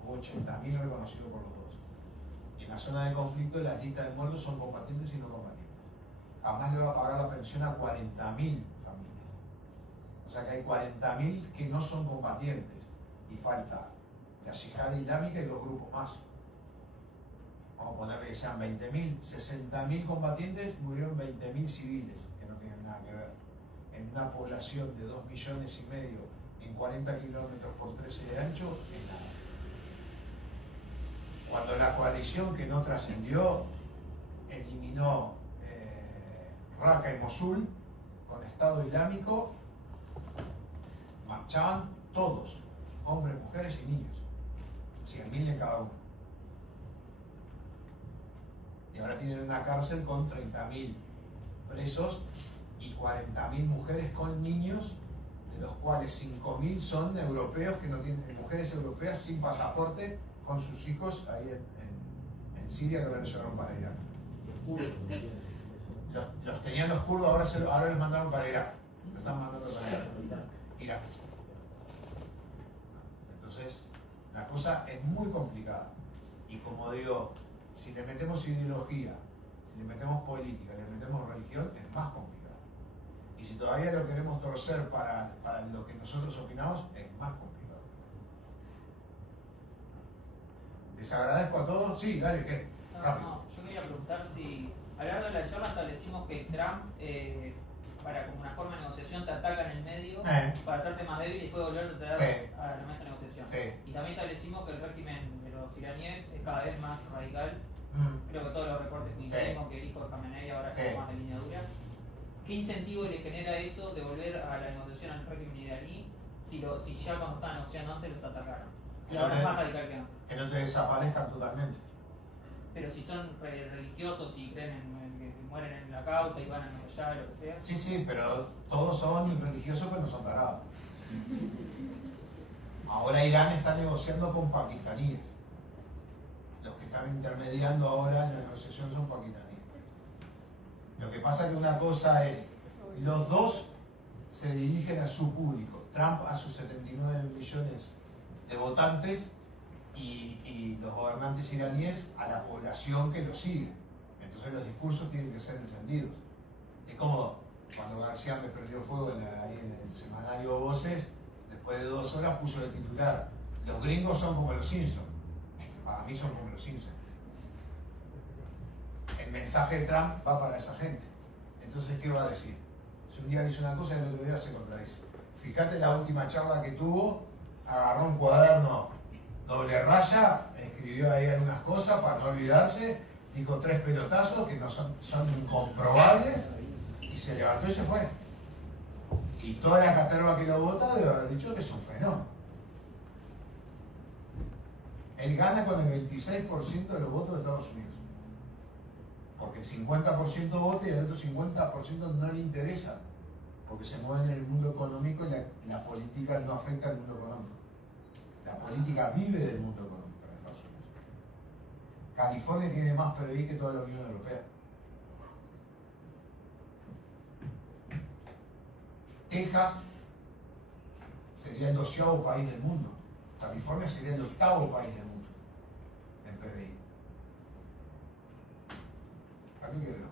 Hubo 80.000 reconocidos por los dos. Y en la zona de conflicto las listas de muertos son combatientes y no combatientes. Además le va a pagar la pensión a 40.000 familias. O sea que hay 40.000 que no son combatientes. Y falta la yihad islámica y los grupos más. Vamos a ponerle que sean 20.000, 60.000 combatientes, murieron 20.000 civiles, que no tienen nada que ver. En una población de 2,5 millones, en 40 kilómetros por 13 de ancho, es nada. Cuando la coalición, que no trascendió, eliminó Raqqa y Mosul con Estado Islámico, marchaban todos, hombres, mujeres y niños, 100.000 en cada uno. Y ahora tienen una cárcel con 30.000 presos y 40.000 mujeres con niños, de los cuales 5.000 son europeos, que no tienen, mujeres europeas sin pasaporte, con sus hijos ahí en Siria, que ahora los llevaron para Irán. Los tenían los kurdos, ahora los mandaron para Irak. Los están mandando para Irak. Entonces, la cosa es muy complicada. Y como digo, si le metemos ideología, si le metemos política, le metemos religión, es más complicado. Y si todavía lo queremos torcer para lo que nosotros opinamos, es más complicado. Les agradezco a todos. Sí, dale, ¿qué? Rápido. Yo quería preguntar si, a lo largo de la charla establecimos que Trump, para como una forma de negociación, te ataca en el medio para hacerte más débil y después volver a traer a la mesa de negociación. Y también establecimos que el régimen de los iraníes es cada vez más radical. Creo que todos los reportes coincidimos que el hijo de Khamenei ahora está más de línea dura. ¿Qué incentivo le genera eso de volver a la negociación al régimen iraní si ya cuando estaban negociando antes los atacaron? Y ahora es más radical que antes. Que no te desaparezcan totalmente. Pero si son religiosos y creen que mueren en la causa y van a negociar, lo que sea. Sí, pero todos son religiosos, pero no son tarados. Ahora Irán está negociando con pakistaníes. Los que están intermediando ahora en la negociación son pakistaníes. Lo que pasa es que una cosa es, los dos se dirigen a su público. Trump a sus 79 millones de votantes y los gobernantes iraníes a la población que lo sigue. Entonces los discursos tienen que ser encendidos. Es como cuando García me perdió fuego ahí en el semanario Voces, después de 2 horas puso el titular: los gringos son como los Simpsons. Para mí son como los Simpsons. El mensaje de Trump va para esa gente. Entonces, ¿qué va a decir? Si un día dice una cosa y el otro día se contradice. Fíjate la última charla que tuvo, agarró un cuaderno doble raya, escribió ahí algunas cosas para no olvidarse, dijo 3 pelotazos que no son incomprobables y se levantó y se fue. Y toda la caterva que lo vota debe haber dicho que es un fenómeno. Él gana con el 26% de los votos de Estados Unidos. Porque el 50% vota y el otro 50% no le interesa. Porque se mueven en el mundo económico y la política no afecta al mundo económico. La política vive del mundo económico en Estados Unidos. California tiene más PBI que toda la Unión Europea. Texas sería el 12º país del mundo. California sería el 8º país del mundo en PBI. ¿A qué quiere?